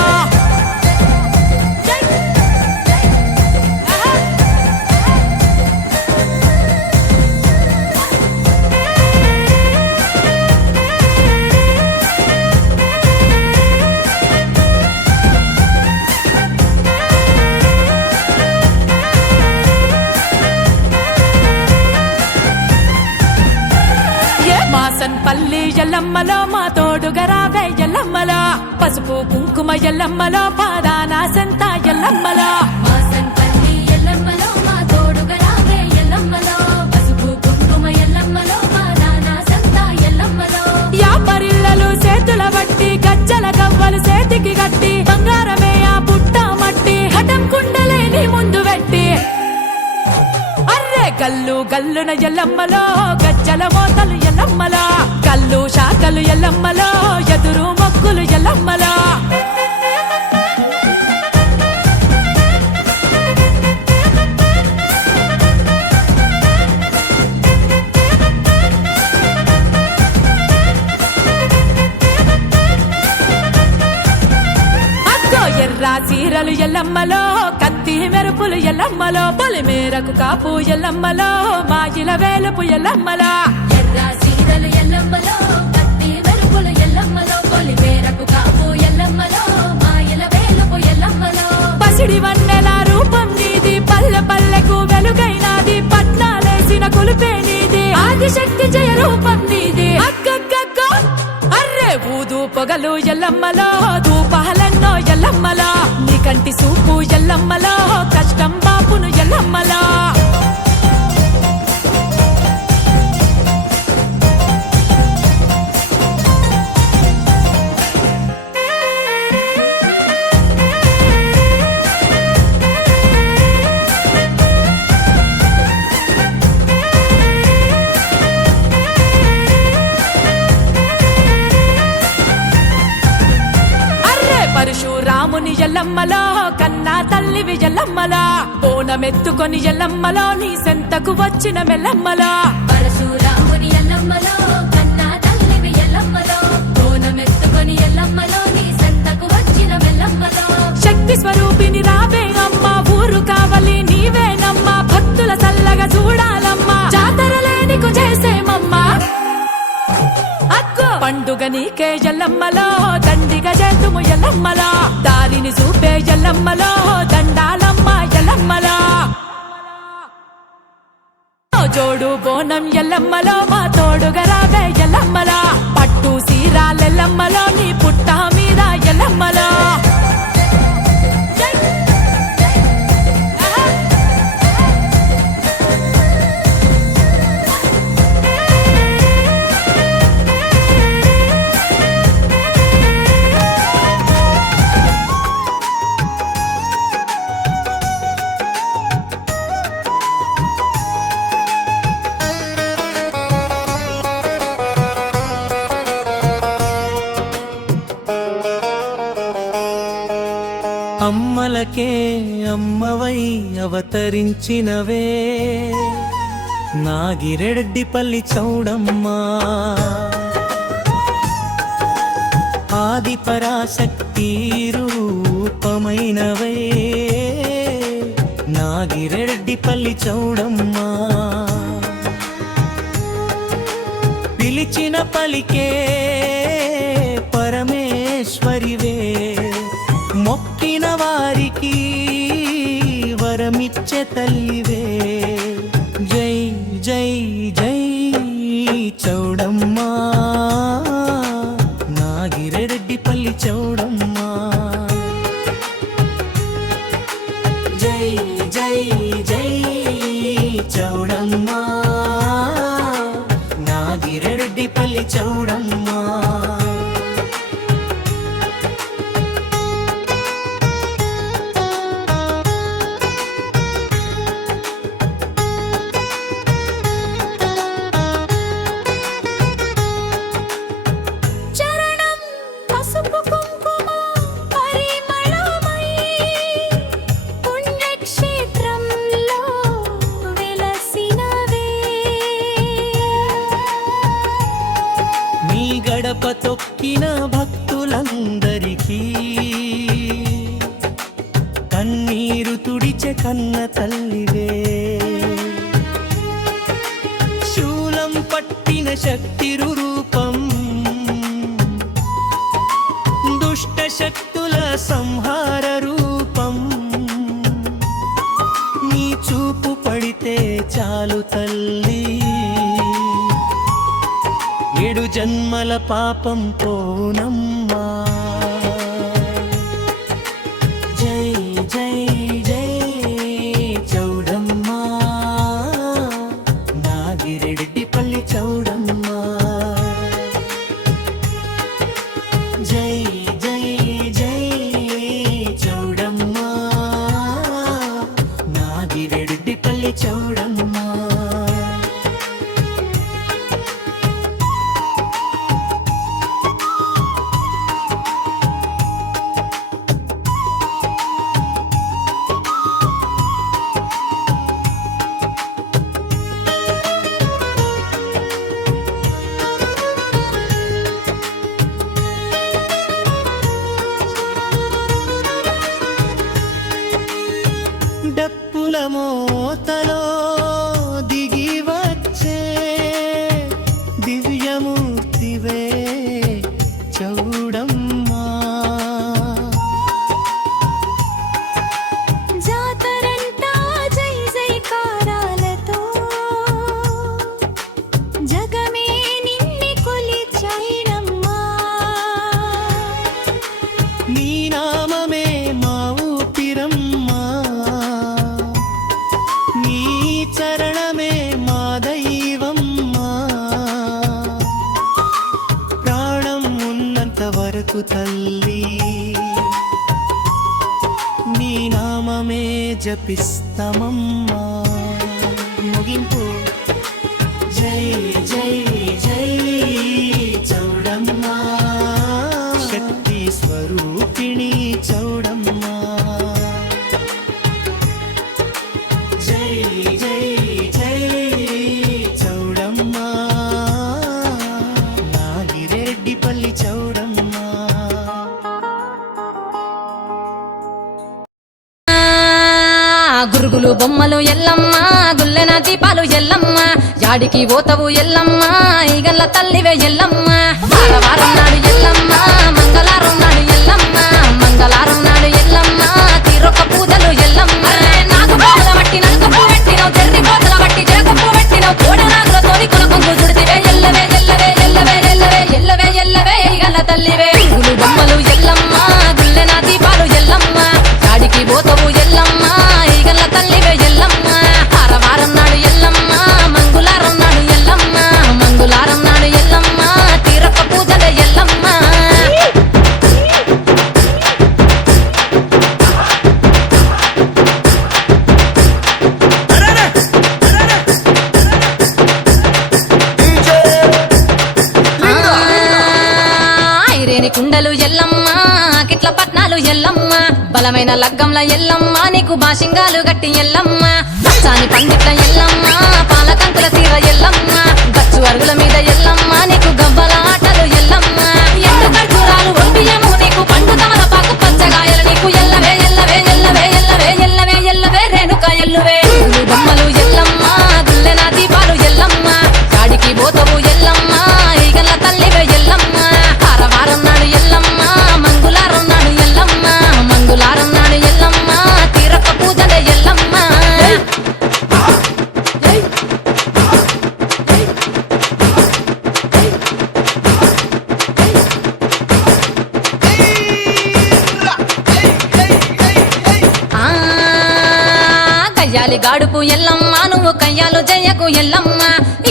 పల్లి ఎల్లమ్మలో మా తోడుగా రావే ఎల్లమ్మలో పసుపు కుంకుమ ఎల్లమ్మలో పాదాన సంత ఎల్లమ్మలో పల్లి ఎల్లమ్మలో మా తోడుగా రావే ఎల్లమ్మలో పసుపు కుంకుమ ఎల్లమ్మలో పాదాన సంత ఎల్లమ్మలో యాపరిల్లలు చేతుల బట్టి గజ్జల గవ్వలు చేతికి గట్టి బంగారమే ఆ పుట్ట మట్టి ఘటం కుండలేని ముందు పెట్టి అర్రే గల్లు గల్లున ఎల్లమ్మలో గజ్జల మోతలు ఎల్లమ్మలో కల్లు శాఖలు ఎల్లమ్మలో ఎదురు మొక్కులు ఎల్లమ్మలో ఎర్ర చీరలు ఎల్లమ్మలో కత్తి మెరుపులు ఎల్లమ్మలో పొలి మేరకు కాపు ఎల్లమ్మలో మాయిల వేలుపు ఎల్లమ్మలో ఎర్ర సీరలు ఎల్లమ్మలో కత్తి మెరుపులు ఎల్లమ్మలో పొలి మేరకు కాపు ఎల్లమ్మలో మాయల వేలుపు ఎల్లమ్మలో పసిడి వన్నెల రూపం నీది పల్లె పల్లెకు వెలుగైనాది పట్నాలేసిన కొలుపే నీది ఆదిశక్తి జయ రూపం నీది అగ్గగ్గగ్గో అర్రే ఊదు పొగలు ఎల్లమ్మలో ధూపాలెన్నో ఎల్లమ్మలో నీ కంటి సూపు ఎల్లమ్మలో కష్టం బాపును ఎల్లమ్మలో పరశురాముని ఎల్లమ్మలో కన్నా తల్లివి ఎల్లమ్మలో బోనమెత్తుకొని ఎల్లమ్మలో నీ సెంతకు వచ్చిన మెల్లమ్మలో పరశురాముని ఎల్లమ్మలో కన్నా తల్లివి ఎల్లమ్మలో బోనమెత్తుకొని ఎల్లమ్మలో నీ సెంతకు వచ్చిన మెల్లమ్మలో శక్తి స్వరూపిణి రావే అమ్మ ఊరు కావలి నీవేనమ్మా భక్తుల సల్ల తాగనీకే ఎల్లమ్మలో దండిగా చేతుము ఎల్లమ్మలో దారిని చూపే ఎల్లమ్మలో దండాలమ్మ ఎల్లమ్మలో జోడు బోనం ఎల్లమ్మలో మా తోడుగా రావే ఎల్లమ్మలో పట్టు సీరాలెల్లమ్మలో నీ పుట్ట మీద ఎల్లమ్మలో అమ్మలకే అమ్మవై అవతరించినవే నాగిరెడ్డిపల్లి చౌడమ్మా ఆది పరాశక్తి రూపమైనవే నాగిరెడ్డిపల్లి చౌడమ్మా పిలిచిన పలికే పరమేశ్వరివే మొక్కిన వారికి వరమిచ్చే తల్లివే జై జై జై చౌడమ్మా నాగిరెడ్డిపల్లి చౌడమ్మా జై జై జై చౌడమ్మా నాగిరెడ్డిపల్లి చౌడమ్మా గడప తొక్కిన భక్తులందరికీ కన్నీరు తుడిచె కన్న తల్లివే శూలం పట్టిన శక్తి రూపం దుష్ట శక్తుల సంహార రూపం నీ చూపు పడితే చాలు తల్లి ఏడు జన్మల పాపం పోనమ్మా జై జై జై చౌడమ్మా నాగిరెడ్డిపల్లి చౌడమ్మా జై జై జై చౌడమ్మా నాగిరెడ్డిపల్లి చౌడమ్మా డప్పుల మోతలో దిగి వచ్చే దివ్యమూర్తివే చౌడమ్మా జాతరంతా జై జైకారాలతో జగమే నిన్ను కొలిచైనమ్మా నీ నామమే మా ఊపిరమ్మా నీ చరణమే మా దైవమ్మా ప్రాణం ఉన్నంత వరకు తల్లి నీ నామమే జపిస్తామమ్మా ముగింపు జై జై జై చౌడమ్మా శక్తి స్వరూపిణి చౌడమ్మా జై జై జై చౌడమ్మా నాగిరెడ్డిపల్లి చౌడమ్మా గురుగులు బొమ్మలు ఎల్లమ్మ గుల్లెన దీపాలు ఎల్లమ్మ యాడికి పోతవు ఎల్లమ్మ ఈగల్ల తల్లివే ఎల్లమ్మ మంగళారం నాడు ఎల్లమ్మ మంగళారం నాడు ఎల్లమ్మ మంగళారం నాడు ఎల్లమ్మ తీరొక్క పూజలు ఎల్లమ్మ నాకు పూల బట్టి నడుకప్పు పెట్టినవు చెర్రి కోతల బట్టి జరకప్పు పెట్టినవు కోడ నాగులతోని కొనకొంగు చుడితివే ఎల్లవే ఎల్లవే ఎల్లవే ఎల్లవే ఎల్లవే ఎల్లవే ఎయ్యగల తల్లివే గులు బొమ్మలు ఎల్లమ్మ గుల్లెన దీపాలు ఎల్లమ్మ కాడికి పోతవు ఎల్లమ్మ ఈగల తల్లివే ఎల్లమ్మ వారం నాడు ఎల్లమ్మ మంగుళారం నాడు ఎల్లమ్మ మంగుళారం నాడు ఎల్లమ్మ తీరొక్క పూజలే ఎల్లమ్మ ఐరేని కుండలు ఎల్లమ్మ కిట్ల పట్నాలు ఎల్లమ్మ బలమైన లగ్గంల ఎల్లమ్మ నీకు బాషింగాలు గట్టి ఎల్లమ్మ చాని పందిట్ల ఎల్లమ్మ పాలకంకుల తీర ఎల్లమ్మ గచ్చు అరుగుల మీద ఎల్లమ్మ నీకు గవ్వల ఆటలు ఎల్లమ్మ ఎండు ఖర్జూరాలు ఒంబియము నీకు పండు తమలపాకు పచ్చగాయలు నీకు ఎల్లవే ఎల్లవే ఎల్లవే ఎల్లవే ఎల్లవే ఎల్లవే రేణుక ఎల్లువే గులు బొమ్మలు ఎల్లమ్మ గుల్లెన దీపాలు ఎల్లమ్మ కాడికి పోతవు ఎల్లమ్మ ఈగల తల్లివే ఎల్లమ్మ వారం నాడు ఎల్లమ్మ మంగుళారం నాడు ఎల్లమ్మ మంగుళారం నాడు ఎల్లమ్మ తీరొక్క పూజలే ఎల్లమ్మ ఆ కయ్యాలి గాడుపు ఎల్లమ్మ నువ్వు కయ్యాలు జయ్యకు ఎల్లమ్మ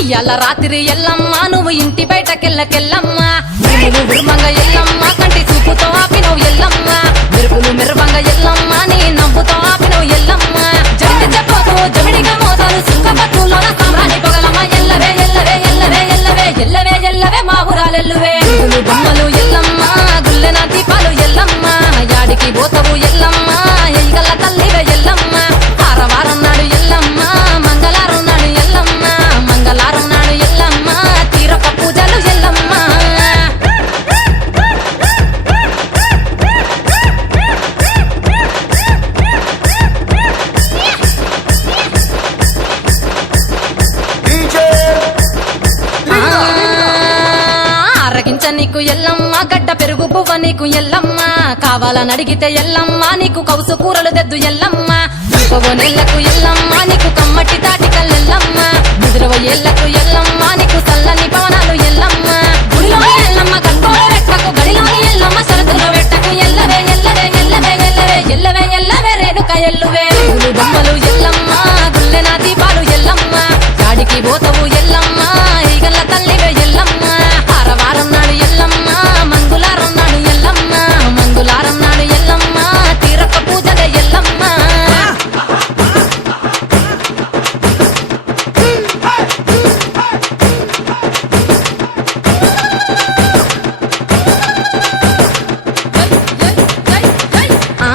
ఇయ్యాల రాత్రి ఎల్లమ్మ నువ్వు ఇంటి బయటకెళ్ళకెళ్ళమ్మ నువ్వు ఉర్మంగ ఎల్లమ్మ కంటి చూపుతో ఆపినవు ఎల్లమ్మ మెరుపులు మెరువంగ ఎల్లమ్మ నీ నవ్వుతో ఆపినవు ఎల్లమ్మ జడికి చెప్పదు జమిడిగా మోతాలు సుంగపట్టులోన సామ్రాణి పొగలమ్మ ఎల్లవే ఎల్లవే ఎల్లవే ఎల్లవే ఎల్లవే ఎల్లవే మా ఊరాలెల్లువే గులు బొమ్మలు ఎల్లమ్మ గుల్లెన దీపాలు ఎల్లమ్మ యాడికి పోతవు ఎల్లమ్మ ఎయ్యగల తల్లివే ఎల్లమ్మ వారం నాడు ఎల్లమ్మ మంగళారం నాడు ఎల్లమ్మ మంగళారం నాడు ఎల్లమ్మ తీరొక్క పూజలు ఎల్లమ్మ అరగించ నీకు ఎల్లమ్మ గడ్డ పెరుగు బువ్వ నీకు ఎల్లమ్మ కావాలని అడిగితే ఎల్లమ్మ నీకు కౌసు కూరలు దెద్దు ఎల్లమ్మ నెల్లకు ఎల్లమ్మ నీకు కమ్మటి తాటికల్ ఎల్లమ్మ ముదిరవ ఏళ్లకు ఎల్లమ్మ నీకు చల్లని పవనాలు ఎల్లమ్మ గుడిలో ఎల్లమ్మ గంగోడ వెట్టకు గడిలోని ఎల్లమ్మ సరదులో వెట్టకు ఎల్లవే ఎల్లవే ఎల్లవే ఎల్లవే ఎల్లవే ఎల్లవే రేణుక ఎల్లువే గులు బొమ్మలు ఎల్లమ్మ గుల్లెన దీపాలు ఎల్లమ్మ గాడికి పోతవు ఎల్లమ్మ ఈగల తల్లివే ఎల్లమ్మ వారం నాడు ఎల్లమ్మ మంగుళారం నాడు ఎల్లమ్మ మంగుళారం నాడు ఎల్లమ్మ తీరొక్క పూజలే ఎల్లమ్మ ఆ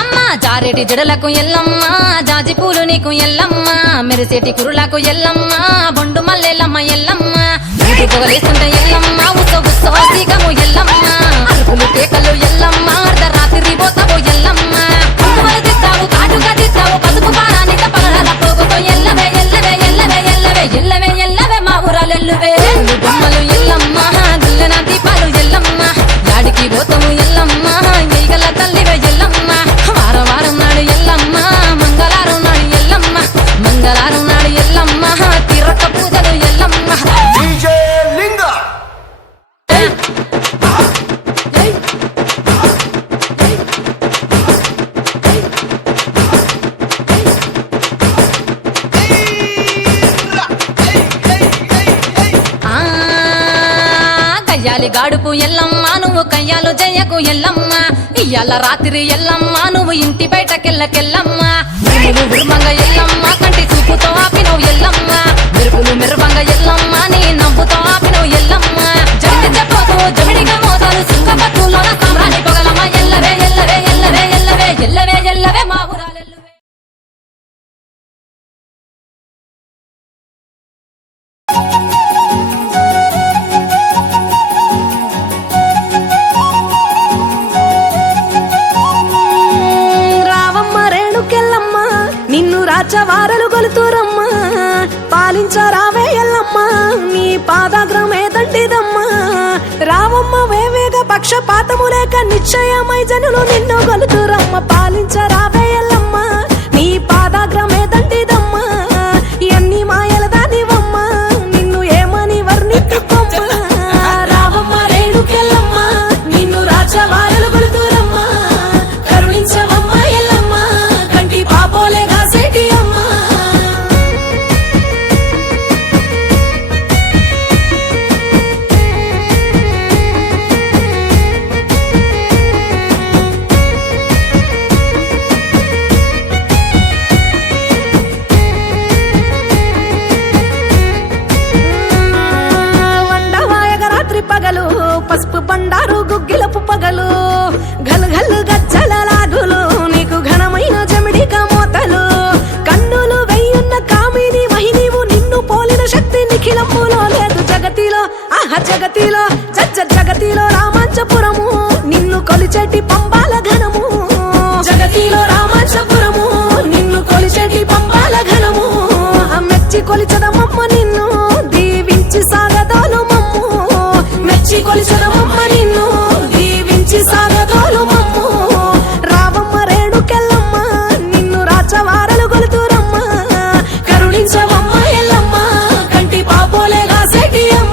అమ్మ జారేటి జడలకు ఎల్లమ్మ జాజి పూలు నీకు ఎల్లమ్మ మెరిసేటి కురులకు ఎల్లమ్మ బొండు మల్లెల్లమ్మ ఎల్లమ్మ పొగలేస్తుంటే ఎల్లమ్మ ఉత్సవ ఉత్సవ సీకము ఎల్లమ్మ అరుపులు కేకలు ఎల్లమ్మ అర్ధరాత్రి పోతావు ఎల్లమ్మ కుంకుమలు తిస్తావు కాటుగా తిస్తావు పసుపు పారానిత పగడాల పోగుతో ఎల్లవే ఎల్లవే ఎల్లవే ఎల్లవే ఎల్లవే ఎల్లవే మా ఊరాలెల్లువే గులు బొమ్మలు ఎల్లమ్మ గుల్లెన దీపాలు ఎల్లమ్మ యాడికి పోతావు ఎల్లమ్మ ఈగల తల్లివే ఎల్లమ్మ వారం నాడు ఎల్లమ్మ మంగళారం నాడు ఎల్లమ్మ మంగళారం నాడు ఎల్లమ్మ తీరొక్క పూజలు ఎల్లమ్మ కయ్యాలి గాడుపు ఎల్లమ్మ నువ్వు కయ్యాలు జయ్యకు ఎల్లమ్మ ఇయ్యాల రాత్రి ఎల్లమ్మ నువ్వు ఇంటి బయటకెళ్ళకెళ్ళమ్మ నువ్వు ఉర్మంగ ఎల్లమ్మ కంటి చూపుతో ఆపినవు ఎల్లమ్మ మెరుపులు మెరువంగ ఎల్లమ్మ నీ నవ్వుతో ఆపినవు ఎల్లమ్మ జడికి చెప్పదు జమిడిగా మోతాలు సుంగపట్టులోన సామ్రాణి పొగలమ్మ ఎల్లవే ఎల్లవే ఎల్లవే ఎల్లవే ఎల్లవే ఎల్లవే మా ఊరాలెల్లువే రాచవారలు గొలుతురమ్మ పాలించరావే ఎల్లమ్మ ఎల్లమ్మ నీ పాదాగ్రమే దండిదమ్మా రావమ్మ వేవేగ పక్షపాతము లేక నిశ్చయమై జనులు నిన్ను గొలుతురమ్మ పాలించరావే ఎల్లమ్మ నీ పాదాగ్రమే దండిదమ్మా ఎన్ని మాయల దానివమ్మ నిన్ను ఏమని వర్ణించుకోమ్మ రావమ్మ రేణుకెళ్ళమ్మ నిన్ను రాజవారలు గొలుతురమ్మ కరుణించవమ్మ ఎల్లమ్మ కంటి పాపోలే గాసేటి అమ్మ పగలు పసుపు బండారు గుగ్గిలపు పగలు గల్ గల్ గజ్జల లాగులు నీకు ఘనమైన జమిడిక మోతలు కన్నులు వెయ్యున్న కామిని మహినీవు నిన్ను పోలిన శక్తి నిఖిలములో లేదు జగతిలో జగతిలో జగతిలో రామాంచపురము నిన్ను కొలిచేటి పంబాల ఘనము జగతిలో రామాంచపురము నిన్ను కొలిచేటి పంబాల ఘనము మెచ్చి కొలిచదమమ్మ నిన్ను దీవించి సాగదోలు మమ్ము మెచ్చి కొలిచదమమ్మ నిన్ను దీవించి సాగదోలు మమ్ము రావమ్మ రేణుకెళ్ళమ్మ నిన్ను రాచవారలు గొలుతురమ్మ కరుణించవమ్మ ఎల్లమ్మ కంటి పాపోలే గాసేటి అమ్మ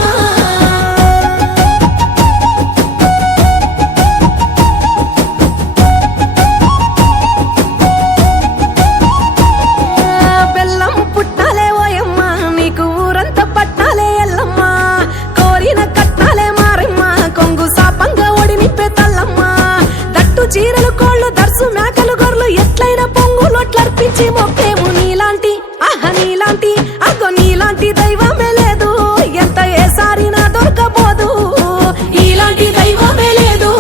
బెల్లం పుట్టాలే ఓయమ్మ నీకు ఊరంతా పట్టాలే ఎల్లమ్మ కోరిన కట్టాలే మారమ్మ కొంగు సాపంగా ఒడి నిప్పే తల్లమ్మ దట్టు చీరలు కోళ్ళు దర్సు మేకలు గొర్రెలు ఎట్లయిన పొంగులొట్లర్పించి మొక్కేము నీలాంటి నీలాంటి అగో నీలాంటి దైవమే లేదు ఎంత ఏసారినా దొరకబోదు నీలాంటి దైవమే లేదు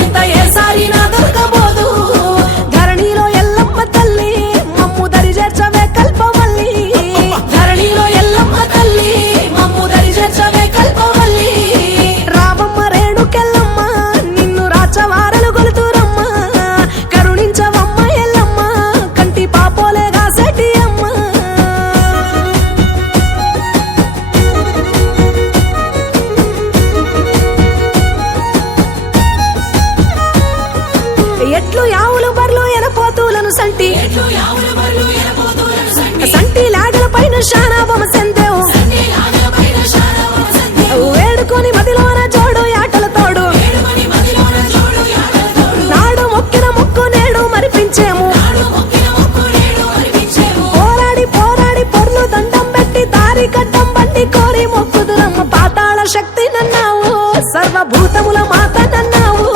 ఎంత ఏసారినా దొరకబోదు ధరణిలో ఎల్లమ్మ తల్లి మమ్ము దరి చేర్చవే కల్పవల్లి ధరణిలో ఎల్లమ్మ తల్లి మమ్ము దరి చేర్చవే కల్పవల్లి రావమ్మ రేణుకెళ్ళమ్మ నిన్ను రాచవారలు గొలుతురమ్మ కరుణించవమ్మ ఎల్లమ్మ కంటి పాపోలే గాసేటి అమ్మ ఎట్లు యావులు బర్లు ఎనపోతులను సంటి సంటి లాగల పైన శానాబొమ్మ సందేవు వేడుకొని మదిలోన జోడు యాటల తోడు నాడు మొక్కిన మొక్కు నేడు మరిపించేము పోరాడి పోరాడి పొర్లు దండం పెట్టి దారి కట్టం బండి కోరి మొక్కుదురమ్మ పాతాళ శక్తి నన్నావు సర్వభూతముల మాత నన్నావు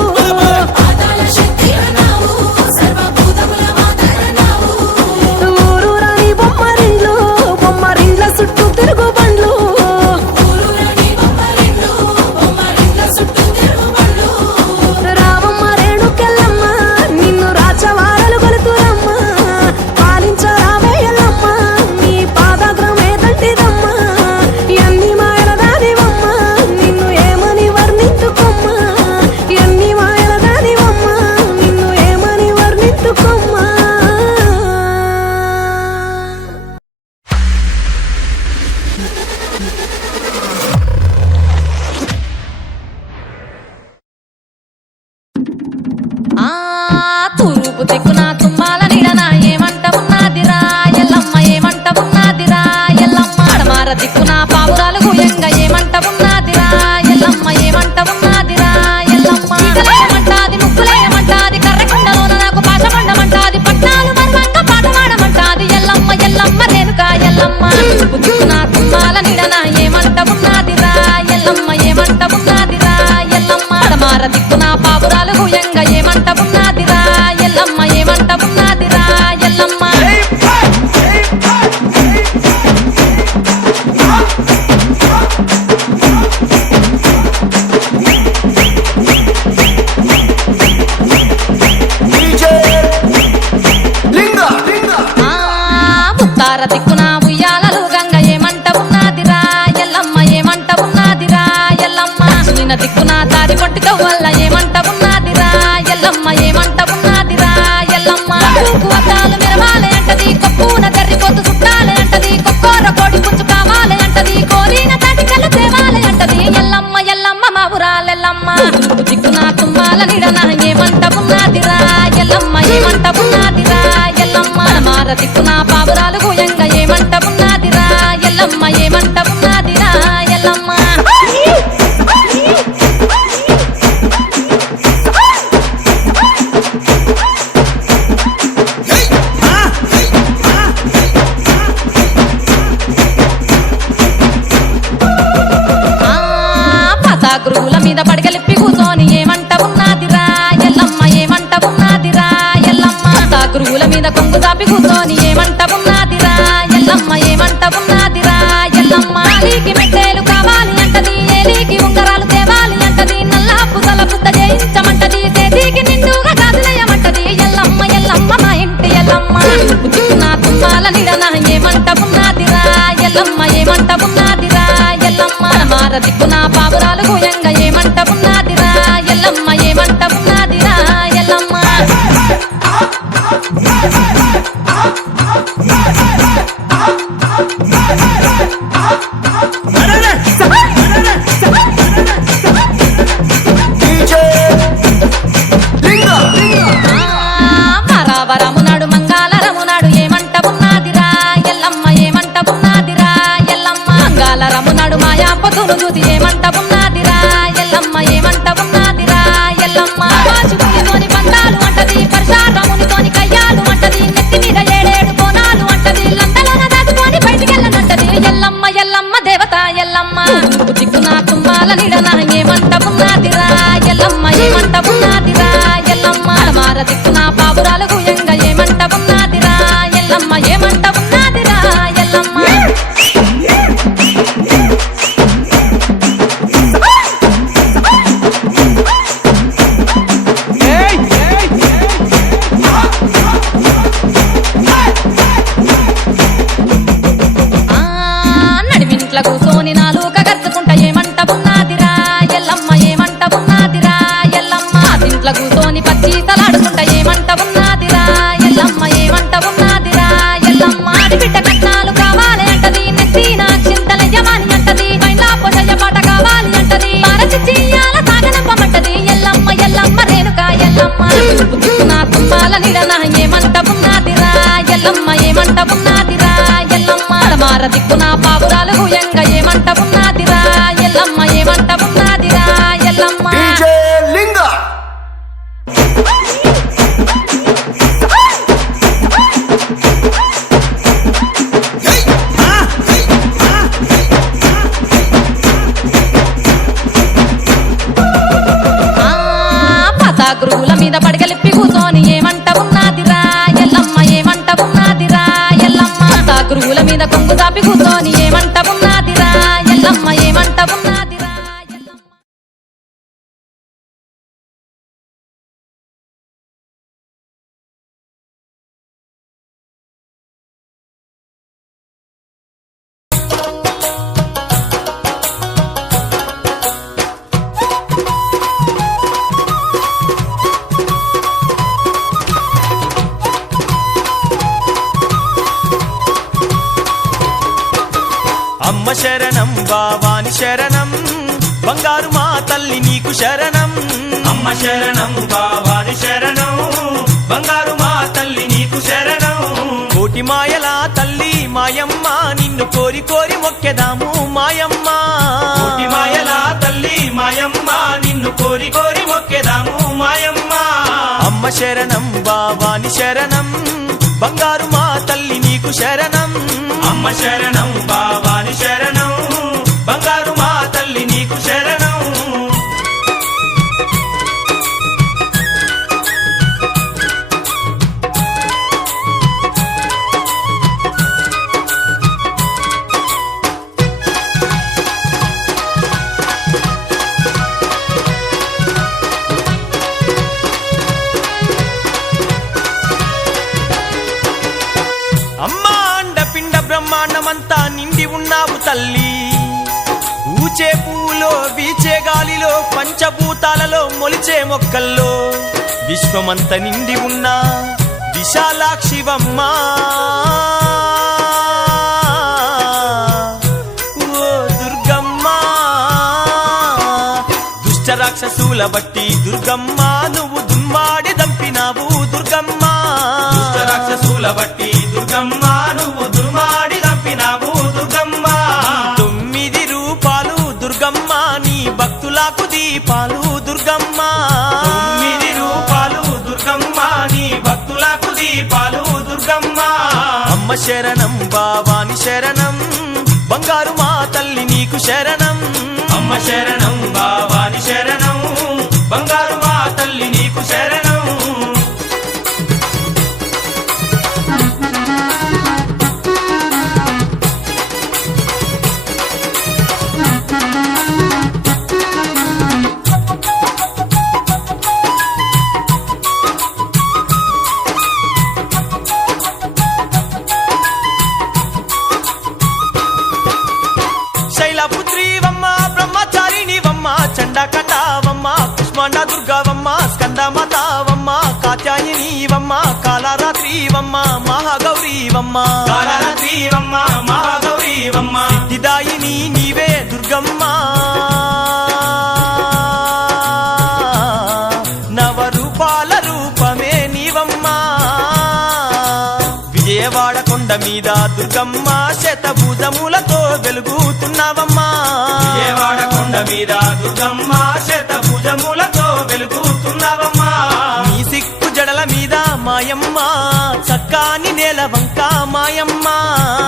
ఊరు రాని బొమ్మరిండ్ల చుట్టూ తిరుగు బండ్లు రావమ్మ రేణుకెళ్ళమ్మ నిన్ను రాచవారలు గొలుతురమ్మ పాలించరావే ఎల్లమ్మ నీ పాదాగ్రమే దండిదమ్మ ఎన్ని మాయల దానివమ్మ నిన్ను ఏమని వర్ణించుకోమ్మ ఎన్ని మాయల దానివమ్మ నిన్ను ఏమని వర్ణించుకోమ్మ తూర్పు దిక్కున తుమ్మాల నీడన ఏమంట ఉన్నదిరా ఎల్లమ్మ ఏమంట ఉన్నదిరా ఎల్లమ్మ అడమార దిక్కున పావురాలు గుయంగా ఏమంట ఉన్నదిరా ఎల్లమ్మ ఏమంట ఉన్నదిరా ఎల్లమ్మ ఏమంటాది ముక్కులేయమంటాది కర్రకుండలోన నాకు పాట పండమంటాది పట్నాలు మర్మంగా పాట పాడమంటాది ఎల్లమ్మ ఎల్లమ్మ రేణుక ఎల్లమ్మ తూర్పు దిక్కున తుమ్మాల నీడన ఏమంట ఉన్నదిరా ఎల్లమ్మ ఏమంట ఉన్నదిరా ఎల్లమ్మ అడమార దిక్కున పావురాలు గుయంగా ఏమంట ఉన్నదిరా ఎల్లమ్మ ఏమంట ఉన్నదిరా ఎల్లమ్మ ముత్తార దిక్కున ఉయ్యాలలు గంగ ఏమంట ఉన్నదిరా ఎల్లమ్మ ఏమంట ఉన్నదిరా ఎల్లమ్మ నిన్న దిక్కున తాడి పొట్టితో వల్ల ఏమంట ఉన్నదిరా ఎల్లమ్మ ఏమంట ఉన్నదిరా ఎల్లమ్మ గురువుల మీద కొంగు దాపి కూర్చొని ఏమంట ఉన్నదిరా ఎల్లమ్మ ఏమంట ఉన్నదిరా ఎల్లమ్మ నీకి మెట్టేలు కావాలి అంటది ఏలికి ఉంగరాలు తేవాలి అంటది నల్లా పుసల పుద్ద చేయించమంటది చేతికి నిండుగా గాజులయ్యమంటది ఎల్లమ్మ ఎల్లమ్మ మా ఇంటి ఎల్లమ్మ నా తుమ్మాల నిడన ఏమంట ఉన్నదిరా ఎల్లమ్మ ఏమంట ఉన్నదిరా ఎల్లమ్మ మార దిక్కున పావురాలు గుయంగా ఏమంట ఉన్నదిరా ఎల్లమ్మ ఏమంట ఉన్నదిరా ఎల్లమ్మ వరమునాడు మంగాళరమునాడు ఏమంట ఉన్నదిరా ఎల్లమ్మ ఏమంట ఉన్నదిరా ఎల్లమ్మ మంగాళరమునాడు మాయా పొద్దును చూసి ఏమంట ఉన్నదిరా ఎల్లమ్మ ఏమంట ఉన్నదిరా ఎల్లమ్మ వాచుకునితోని బంధాలు అంటది పరశారమునితోని కయ్యాలు అంటది నెత్తి మీద ఏడేడు కోనాలు అంటది లండలోన దాచుకొని బయటికెళ్ళనంటది ఎల్లమ్మ ఎల్లమ్మ దేవత ఎల్లమ్మ దిక్కున తుమ్మాల నిడన ఏమంట ఉన్నదిరా ఎల్లమ్మ ఏమంట ఉన్నదిరా ఎల్లమ్మ మార దిక్కున పావురాలు గుయంగా ఏమంట ఉన్నదిరా ఎల్లమ్మ ఏమంట ఉన్నదిరా ఎల్లమ్మ నడిమింట్ల కూసోని నాలుక గర్చుకుంటా ఏమంట ఉన్నదిరా ఎల్లమ్మ ఏమంట ఉన్నదిరా ఎల్లమ్మ ఇంట్ల కూసోని పచ్చి తలాడుకుంటా ఏమంట ఉన్నదిరా ఎల్లమ్మ ఏమంట ఉన్నదిరా ఎల్లమ్మ బిడ్డ కట్నాలు కావాలి అంటది నెత్తి నా చింతలయ్యమాని అంటది పైన పొసయ్య పాట కావాలి అంటది పారచియ్యాల సాగనంపమంటది ఎల్లమ్మ ఎల్లమ్మ రేణుక ఎల్లమ్మ నా తుమ్మాల నిడన ఏమంట ఉన్నదిరా ఎల్లమ్మ ఏమంట ఉన్నదిరా ఎల్లమ్మ మార దిక్కున పావురాలు గుయంగా ఏమంట ఉన్నదిరా ఎల్లమ్మ ఏమంట ఉన్నదిరా ఎల్లమ్మ గురువుల మీద పడగలిప్పి కూర్చొని ఏమంట ఉన్నదిరా ఎల్లమ్మ ఏమంట ఉన్నదిరా ఎల్లమ్మ గురువుల మీద కొంగు దాపి కూర్చొని ఏమంట ఉన్నదిరా ఎల్లమ్మ ఏమంట ఉన్నదిరా ఎల్లమ్మ అమ్మ శరణం బావాని శరణం బంగారు మా తల్లి నీకు శరణం అమ్మ శరణం బావాని శరణం బంగారు మా తల్లి నీకు శరణం కోటి మాయల తల్లి మాయమ్మ నిన్ను కోరి కోరి మొక్కెదాము మాయమ్మ కోటి మాయల తల్లి మాయమ్మ నిన్ను కోరి కోరి మొక్కెదాము మాయమ్మ అమ్మ శరణం బావాని శరణం బంగారు మా తల్లి నీకు శరణం అమ్మ శరణం బావాని శరణం బంగారు మా తల్లి నీకు శరణం అమ్మా అండపిండ బ్రహ్మాండమంతా నిండి ఉన్నావు తల్లి ఊచే పూలో వీచే గాలిలో పంచభూతాలలో మొలిచే మొక్కల్లో విశ్వమంత నిండి ఉన్న విశాలాక్షివమ్మా ఓ దుర్గమ్మ దుష్ట రాక్షసుల బట్టి దుర్గమ్మ నువ్వు దుమ్మాడి దంపినావు దుర్గమ్మ దుష్ట రాక్షసుల బట్టి దుర్గమ్మ నువ్వు దుర్మాడి దంపినావు దుర్గమ్మ 9 రూపాలు దుర్గమ్మ నీ భక్తులకు దీపాలు దుర్గమ్మ 9 రూపాలు దుర్గమ్మ నీ భక్తులకు దీపాలు దుర్గమ్మ అమ్మ శరణం బావాని శరణం బంగారు మా తల్లి నీకు శరణం అమ్మ శరణం బావాని శరణం బంగారు మా తల్లి నీకు శరణం కాళరాత్రివమ్మ మహాగౌరీవమ్మ కాళరాత్రివమ్మ మహాగౌరీవమ్మ సిద్ధిదాయిని నీవే దుర్గమ్మ నవరూపాల రూపమే నీవమ్మ విజయవాడ కొండ మీద దుర్గమ్మ శతభుజములతో వెలుగుతున్నావమ్మా విజయవాడ కొండ మీద దుర్గమ్మ శతభుజములతో వెలుగుతున్నావమ్మా నీ సిక్కు జడల మీద మాయమ్మ చక్కాని నేల వంక మాయమ్మ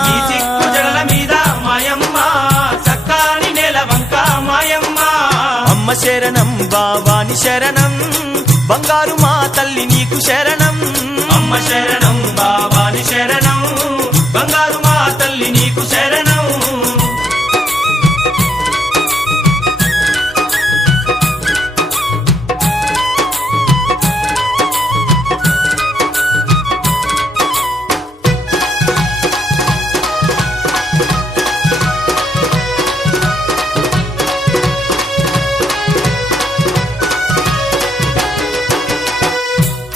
నీ సిక్కు జడల మీద మాయమ్మ చక్కాని నేల వంక మాయమ్మ అమ్మ శరణం బావాని శరణం బంగారు మా తల్లి నీకు శరణం అమ్మ శరణం బావాని శరణం బంగారు మా తల్లి నీకు శరణం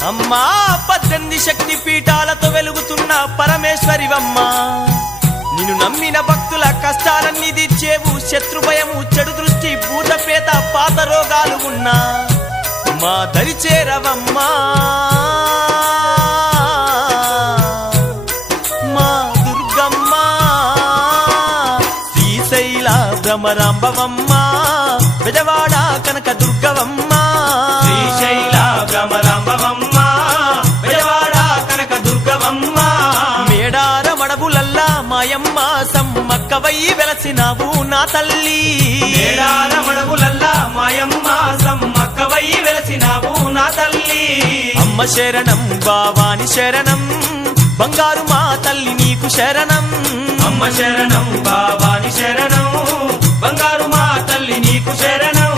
అమ్మా 18 శక్తి పీఠాలతో వెలుగుతున్న పరమేశ్వరివమ్మ నిన్ను నమ్మిన భక్తుల కష్టాలన్నీ తీర్చేవు శత్రు భయము చెడు దృష్టి భూతపేత పాత రోగాలు ఉన్నా మా దరి చేరవమ్మా మా దుర్గమ్మ శ్రీశైల భ్రమరాంబవమ్మ బెజవాడ కనక దుర్గవమ్మ శ్రీశైల భ్రమరాంబవమ్మ బెజవాడ కనక దుర్గవమ్మ మేడార మడబులల్లా మాయమ్మ సమ్మక్కవై వెలసినావు నా తల్లి మేడార మడవులల్లా మాయమ్మ సమ్మక్కవై వెలసినావు నా తల్లి అమ్మ శరణం బావాని శరణం బంగారు మా తల్లి నీకు శరణం అమ్మ శరణం బావాని శరణం బంగారు మా తల్లి నీకు శరణం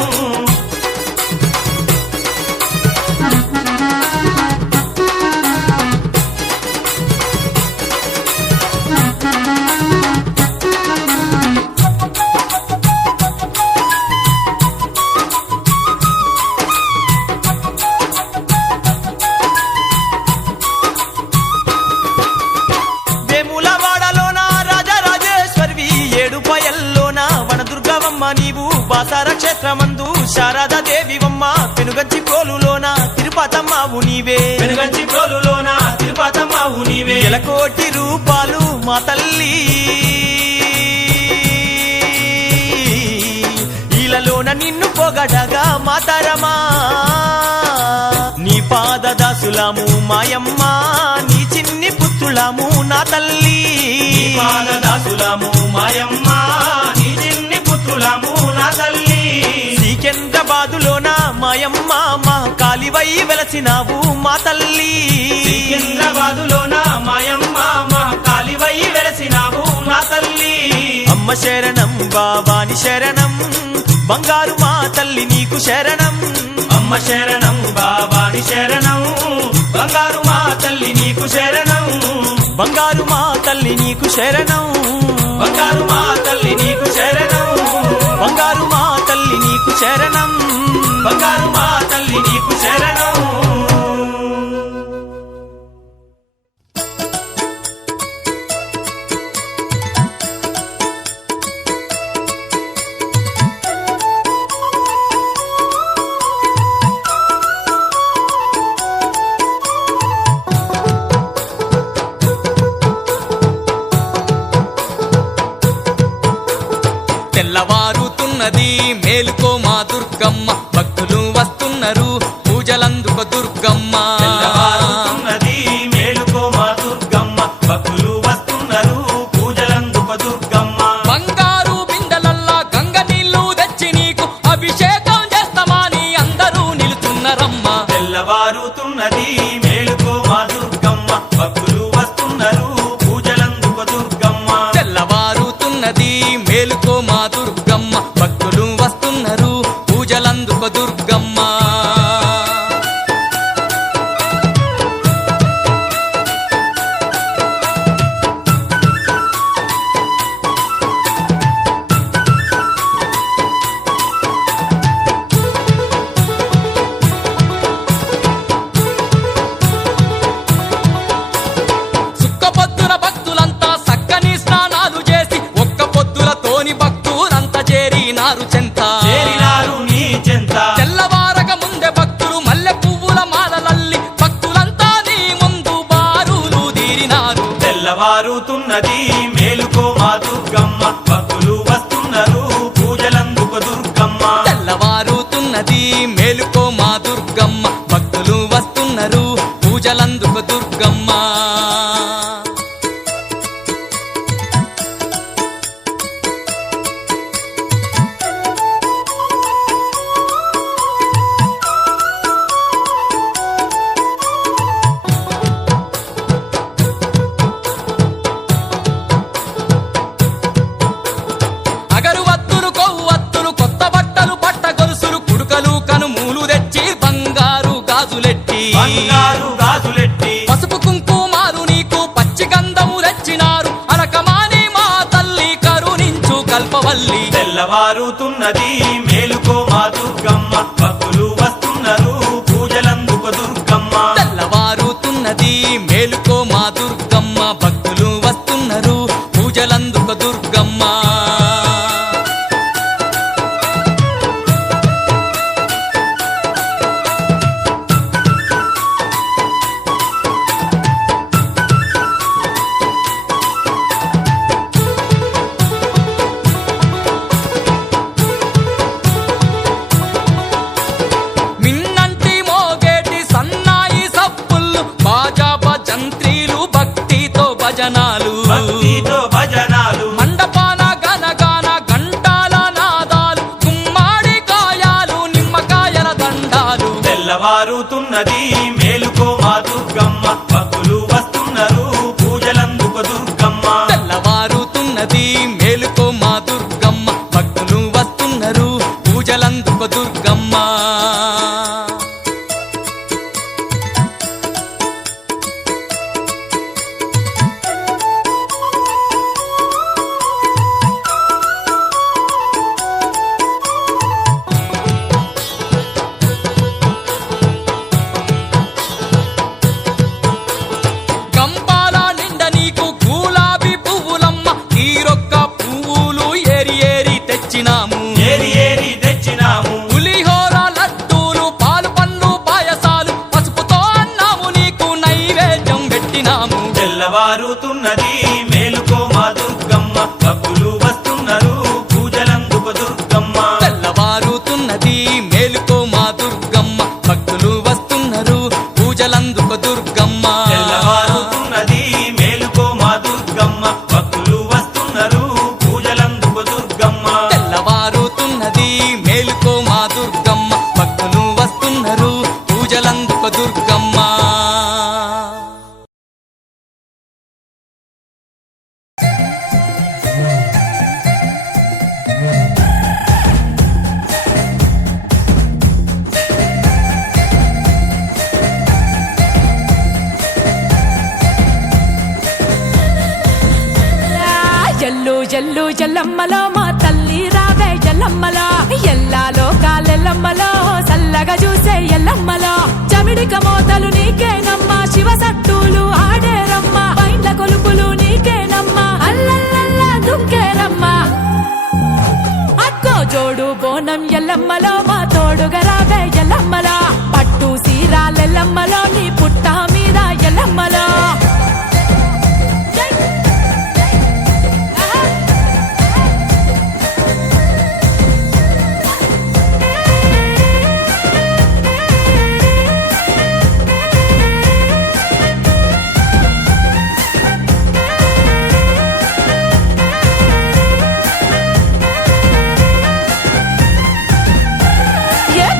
వేములవాడలోన రాజరాజేశ్వరివి ఏడుపాయల్లోన వనదుర్గవమ్మ నీవు బాసార క్షేత్రమందు శారదాదేవివమ్మ పెనుగంచి పోలులోన తిరుపతమ్మవు నీవే వెనుగంచి ప్రోలులోన తిరుపతమ్మవు నీవే ఎలకోటి రూపాలు మా తల్లి ఈలలోన నిన్ను పొగడగా మాతరమా నీ పాదదాసులము మాయమ్మ నీ చిన్ని పుత్రులము నా తల్లి పాదదాసులము మాయమ్మ నీ చిన్ని పుత్రులము నా తల్లి సికింద్రాబాదులోన మాయమ్మ మా కాలివై వెలసినావు మా తల్లి సికింద్రాబాదులోన మాయమ్మ మా కాలివై వెలసినావు నా తల్లి అమ్మ శరణం బావాని శరణం బంగారు మా తల్లి నీకు శరణం అమ్మ శరణం బాబాని శరణం బంగారు మా తల్లి నీకు శరణం బంగారు మా తల్లి నీకు శరణం బంగారు మా తల్లి నీకు శరణం బంగారు మా తల్లి నీకు శరణం బంగారు మా తల్లి నీకు శరణం తెల్లవారుతున్నది మేలుకో మా దుర్గమ్మ భక్తులు వస్తున్నారు పూజలందుకో దుర్గమ్మ తెల్లవారుతున్నది మేలుకో మా దుర్గమ్మ భక్తులు వస్తున్నారు పూజలందుకో దుర్గమ్మ బంగారు బిందెలల్లా గంగ నీళ్లు తెచ్చి నీకు అభిషేకం చేస్తామని అందరూ నిలుచున్నారమ్మ తెల్లవారుతున్నది మేలుకో మా దుర్గమ్మ భక్తులు వస్తున్నారు పూజలందుకో దుర్గమ్మ తెల్లవారుతున్నది మేలుకో మా దుర్గమ్మ భక్తులు వస్తున్నారు చేరినారు. తెల్లవారుతున్నది మేలుకో మా దుర్గమ్మ భక్తులు వస్తున్నారు పూజలందుకు దుర్గమ్మ. తెల్లవారుతున్నది మేలుకో మా దుర్గమ్మ భక్తులు వస్తున్నారు పూజలందుకు దుర్గమ్మ. అగరువత్తులు కొవ్వొత్తులు కొత్త బట్టలు పట్ట గొలుసులు కుడుకలు కనుమూలు తెచ్చి బంగారు గాజులెట్టి బంగారు గాజులెట్టి పసుపు కుంకుమాలు నీకు పచ్చి గంధము తెచ్చినారు అనకమాని మా తల్లి కరుణించు కల్పవల్లి. తెల్లవారుతున్నది మేలుకో మా దుర్గమ్మ భక్తులు వస్తున్నారు పూజలందుకు దుర్గమ్మ. తెల్లవారుతున్నది మేలుకో మా దుర్గమ్మ భక్తులు వస్తున్నారు పూజలందుకు దుర్గమ్మ. మిన్నంటి మోగేటి సన్నాయి సప్పుళ్ళు బాజా భజంత్రీలు భక్తితో భజనాలు భక్తితో భజనాలు మండపాన గనగాన గంటాల నాదాలు గుమ్మాడి కాయాలు నిమ్మకాయల దండాలు. తెల్లవారుతున్నది మేలుకో మా దుర్గమ్మ భక్తులు వస్తున్నారు పూజలందుకు దుర్గమ్మ. తెల్లవారుతున్నది మేలుకో మా దుర్గమ్మ భక్తులు వస్తున్నారు పూజలందుకు దుర్గమ్మ. కంపాల నిండ నీకు గులాబీ పువ్వులమ్మ తీరొక్క పువ్వులు ఏరి ఏరి తెచ్చినాము. ఏరి ఏరి తెచ్చినాము పులిహోర లడ్డూలు పాలు పండ్లు పాయసాలు పసుపుతో అన్నాము నీకు నైవేద్యం పెట్టినాము. తెల్లవారుతున్నది మేలుకో మా దుర్గమ్మ భక్తులు వస్తున్నారు పూజలందుకు దుర్గమ్మ. తెల్లవారుతున్నది మేలుకో మా దుర్గమ్మ భక్తులు వస్తున్నారు పూజలందుకు దుర్గమ్మ. తెల్లవారుతున్నది మేలుకో మా దుర్గమ్మ భక్తులు వస్తున్నారు పూజలందుకు దుర్గమ్మ. తెల్లవారుతున్నది మేలుకో మా దుర్గమ్మ భక్తులు వస్తున్నారు పూజలందుకు దుర్గమ్మ. ఎల్లు ఎల్లు ఎల్లమ్మలో మా తల్లి రావే ఎల్లమ్మలో ఎల్లా లోకాలెల్లమ్మలో చల్లగా చూసే ఎల్లమ్మలో చమిడిక మోతలు నీకేనమ్మా శివ సట్టులు ఆడేరమ్మా పైండ్ల కొలుపులు నీకేనమ్మా అల్లల్లల్లా దుంకేరమ్మా అక్కో జోడు బోనం ఎల్లమ్మలో మా తోడుగా రావే ఎల్లమ్మలో పట్టు సీరాలెల్లమ్మలో నీ పుట్ట మీద ఎల్లమ్మలో.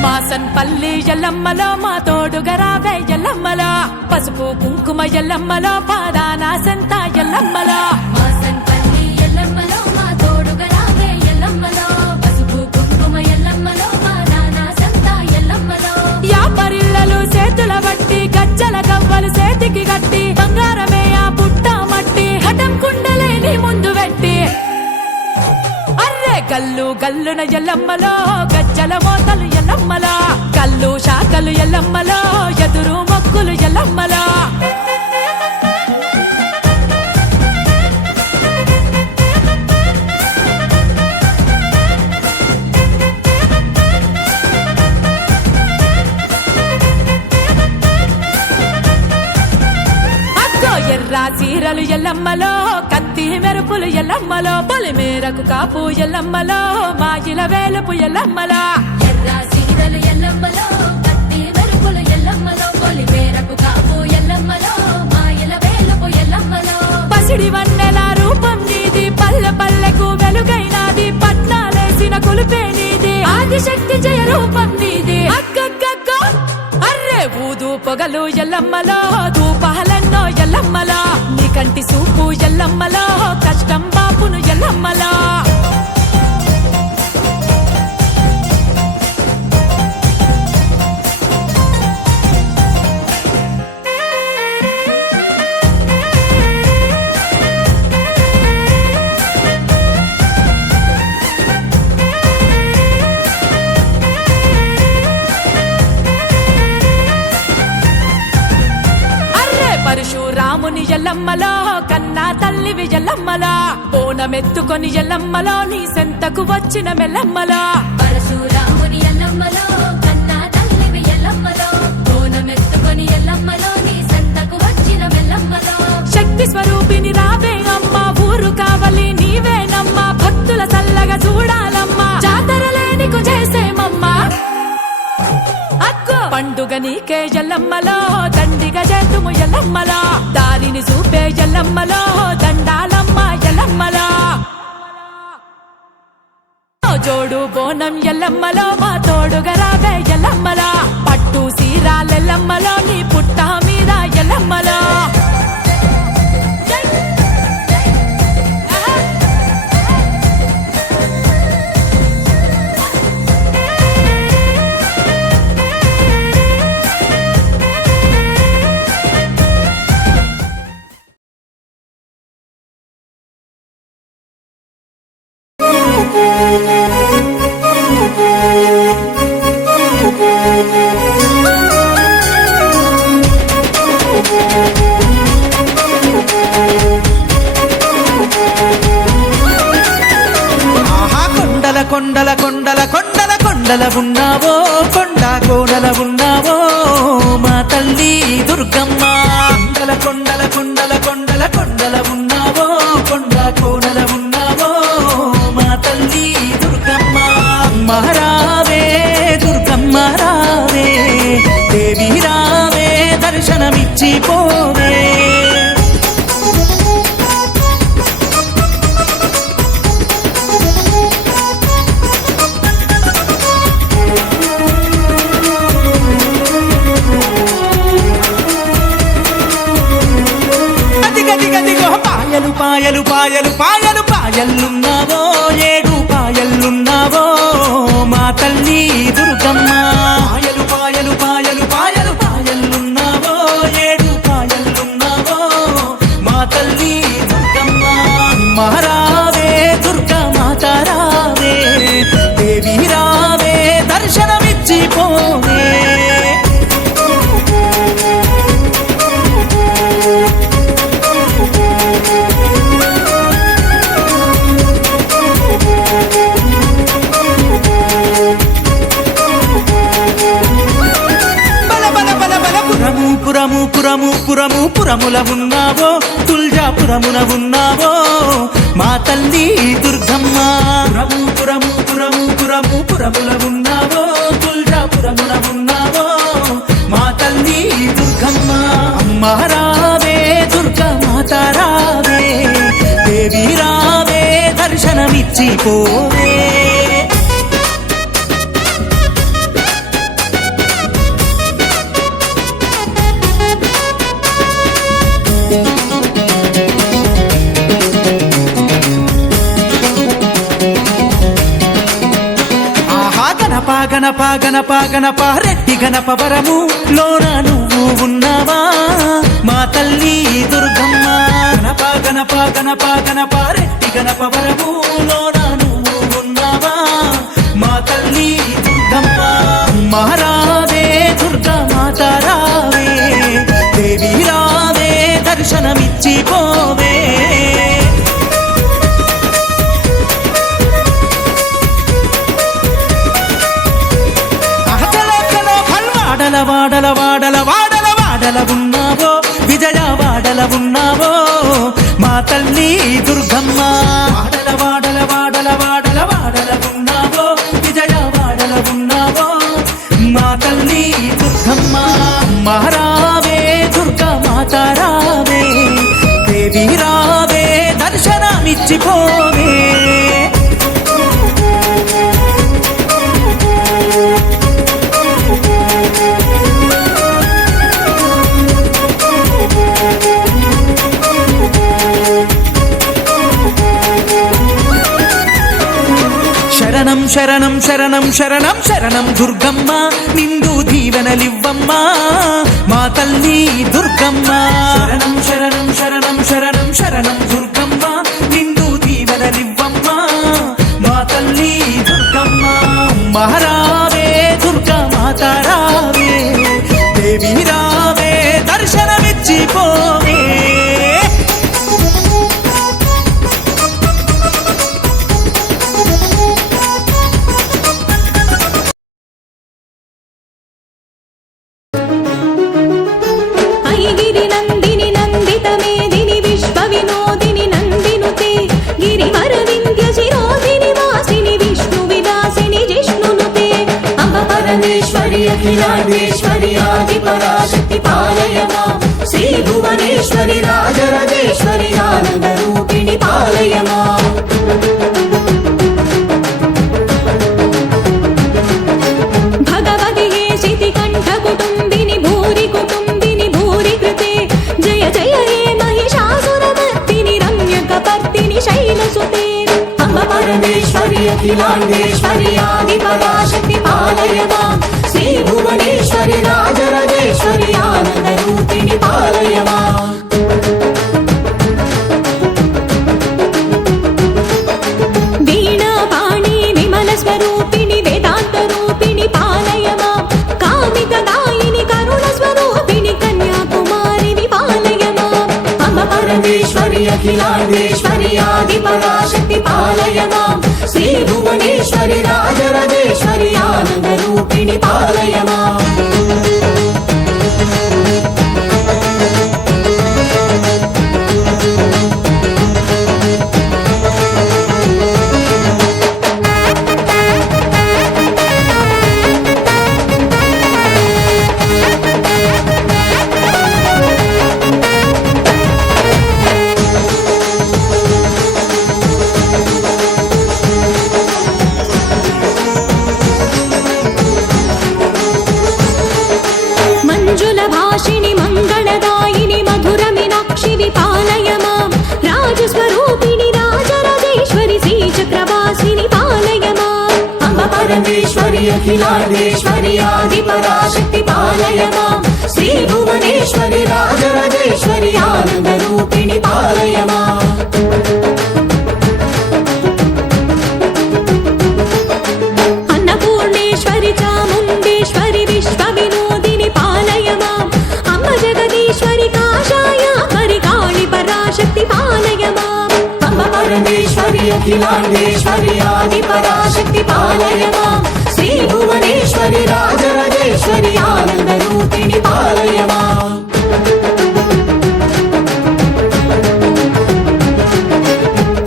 మాసన్పల్లి ఎల్లమ్మలో మా తోడుగా రావే ఎల్లమ్మలో పసుపు కుంకుమ ఎల్లమ్మలో పాదాన సంత ఎల్లమ్మలో. మాసన్పల్లి ఎల్లమ్మలో మా తోడుగా రావే ఎల్లమ్మలో పసుపు కుంకుమ ఎల్లమ్మలో మా నాన్న సంత ఎల్లమ్మలో. యాపరిల్లలు చేతుల బట్టి గజ్జల గవ్వలు చేతికి గట్టి బంగారమే ఆ పుట్ట మట్టి హఠం కుండలేని ముందు పెట్టి అర్రే గల్లు గల్లున ఎల్లమ్మలో గజ్జల మోతలు ఎల్లమ్మలో కల్లు శాఖలు ఎల్లమ్మలో ఎదురు మొక్కులు ఎల్లమ్మలో. ఎర్ర చీరలు ఎల్లమ్మలో కత్తి మెరుపులు ఎల్లమ్మలో పొలి మేరకు కాపు ఎల్లమ్మలో మాగిల వేలుపు ఎల్లమ్మలో ఎర్ర సీరలు ఎల్లమ్మలో కత్తి మెరుపులు ఎల్లమ్మలో పొలి మేరకు కాపు ఎల్లమ్మలో మాయల వేలుపు ఎల్లమ్మలో పసిడి వన్నెల రూపం నీది పల్లె పల్లెకు వెలుగైనాది పట్నాలేసిన కొలుపే నీది ఆదిశక్తి జయ రూపం నీది అక్కక్కక్కో అర్రే ఊదు పొగలు ఎల్లమ్మలో ధూపాలెన్నో ఎల్లమ్మలో నీ కంటి సూపు ఎల్లమ్మలో కష్టం బాపును ఎల్లమ్మలో పరశురాముని ఎల్లమ్మలో కన్నా తల్లివి ఎల్లమ్మలో బోనమెత్తుకొని ఎల్లమ్మలో నీ సెంతకు వచ్చిన మెల్లమ్మలో పరశురాముని ఎల్లమ్మలో కన్నా తల్లివి ఎల్లమ్మలో బోనమెత్తుకొని ఎల్లమ్మలో నీ సంతకు వచ్చిన మెల్లమ్మలో శక్తి స్వరూపిణి రావే అమ్మ ఊరు కావలి నీవేనమ్మా భక్తుల చల్లగా చూడాలమ్మా జాతరలే నీకు చేసేమమ్మా పండుగ నీకే ఎల్లమ్మలో దండిగా చేతుము ఎల్లమ్మలో దారిని చూపే ఎల్లమ్మలో దండాలమ్మ ఎల్లమ్మలో జోడు బోనం ఎల్లమ్మలో మా తోడుగా రావే ఎల్లమ్మలో పట్టు సీరాలెల్లమ్మలో నీ పుట్ట మీద ఎల్లమ్మలో కొండల కొండల కొండల కొండల ఉన్నావో కొండ కోడల ఉన్నావో మా తల్లి దుర్గమ్మ కొండల కొండల కొండల కొండల కొండల ఉన్నావో కొండ కోడల ఉన్నావో మా తల్లి దుర్గమ్మ మహారావే దుర్గమ్మ రావే దేవి రావే దర్శనమిచ్చి పోవే పాయలు పాయలు పాయలు పాయలున్నావో ఏడు పాయలున్నావో మా తల్లి దుర్గమ్మ పాయలు పాయలు పాయలు పాయలు పాయలున్నావో ఏడు పాయలున్నావో మా తల్లి దుర్గమ్మ మహారావే దుర్గా మాత రావే దేవి రావే దర్శనమిచ్చి పోవే పురము పురము పురము పురముల ఉన్నావో తుల్జాపురమున ఉన్నావో మా తల్లి దుర్గమ్మ పురము పురము పురము పురము పురముల ఉన్నావో తుల్జాపురమున ఉన్నావో మా తల్లి దుర్గమ్మ అమ్మ రావే దుర్గా మాత రావే దేవి రావే దర్శనమిచ్చి పోవే గణప గణప గణప రెడ్డి గణప వరము లోన నువ్వు ఉన్నావా మా తల్లి దుర్గమ్మ గణప గణప గణప గణప రెడ్డి గణప వరము లోన నువ్వు ఉన్నావా మా తల్లి దుర్గమ్మ మహారావే దుర్గా మాత రావే దేవి రావే దర్శనమిచ్చి పోవే వాడల వాడల వాడల వాడల వాడల ఉన్నావో విజయ వాడల ఉన్నా తల్లి దుర్గమ్మ వాడల వాడల వాడల వాడల వాడల ఉన్నావో విజయ వాడల ఉన్నావో మా తల్లి దుర్గమ్మ మహారావే దుర్గా మాత రావే దేవి రావే దర్శనమిచ్చిపోవే శరణం శరణం శరణం శరణం శరణం దుర్గమ్మ నిండు దీవెనలివ్వమ్మ మా తల్లి దుర్గమ్మ శరణం శరణం శరణం శరణం శరణం దుర్గమ్మ నిండు దీవెనలివ్వమ్మ మా తల్లి దుర్గమ్మ మహారావే దుర్గా మాత రావే దేవి రావే దర్శనమిచ్చిపోవే ఐగిరి నందిని నందిత మేదిని విశ్వ వినోదిని నందినుతే గిరివర వింధ్య శిరోధిని వాసిని విష్ణు విలాసిని జిష్ణునుతే అంబ పరమేశ్వరి అఖిలాండేశ్వరి ఆది పరాశక్తి పాలయ మాం శ్రీ భువనేశ్వరి రాజరాజేశ్వరి ఆనంద రూపిణి పాలయ మాం భగవతి హే శితి కంఠ కుటుంబిని భూరి కుటుంబిని భూరి కృతే జయ జయ హే మహిషాసురమర్దిని రమ్య కపర్దిని శైలసుతే అంబ పరమేశ్వరి అఖిలాండేశ్వరి ఆది పరాశక్తి పాలయ మాం శ్రీ భువనేశ్వరి రాజరాజేశ్వరి ఆనంద రూపిణి పాలయ మాం వీణా పాణి విమల స్వరూపిణి వేదాంత రూపిణి పాలయ మాం కామిక దాయిని కరుణ స్వరూపిణి కన్యాకుమారిని పాలయ మాం అంబ పరమేశ్వరి అఖిలాండేశ్వరి ఆది పరాశక్తి పాలయ మాం శ్రీ భువనేశ్వరి రాజరాజేశ్వరి ఆనంద రూపిణి పాలయ మాం మంజుల భాషిణి మంగళదాయిని మధుర మీనాక్షి విపాలయ మాం రాజస్వరూపిణి రాజరాజేశ్వరి శ్రీచక్రవాసిని పాలయ మాం అంబ పరమేశ్వరి అఖిలాండేశ్వరి ఆది పరాశక్తి పాలయ మాం శ్రీ భువనేశ్వరి రాజరాజేశ్వరి ఆనంద రూపిణి పాలయ మాం అన్నపూర్ణేశ్వరి చాముండేశ్వరి విశ్వ వినోదిని పాలయ మాం అమ్మ జగదీశ్వరి కాషాయ పరికాళి పరాశక్తి పాలయ మాం అంబ పరమేశ్వరి అఖిలాండేశ్వరి ఆది పరాశక్తి పాలయ మాం శ్రీ భువనేశ్వరి రాజరాజేశ్వరి ఆనంద రూపిణి పాలయ మాం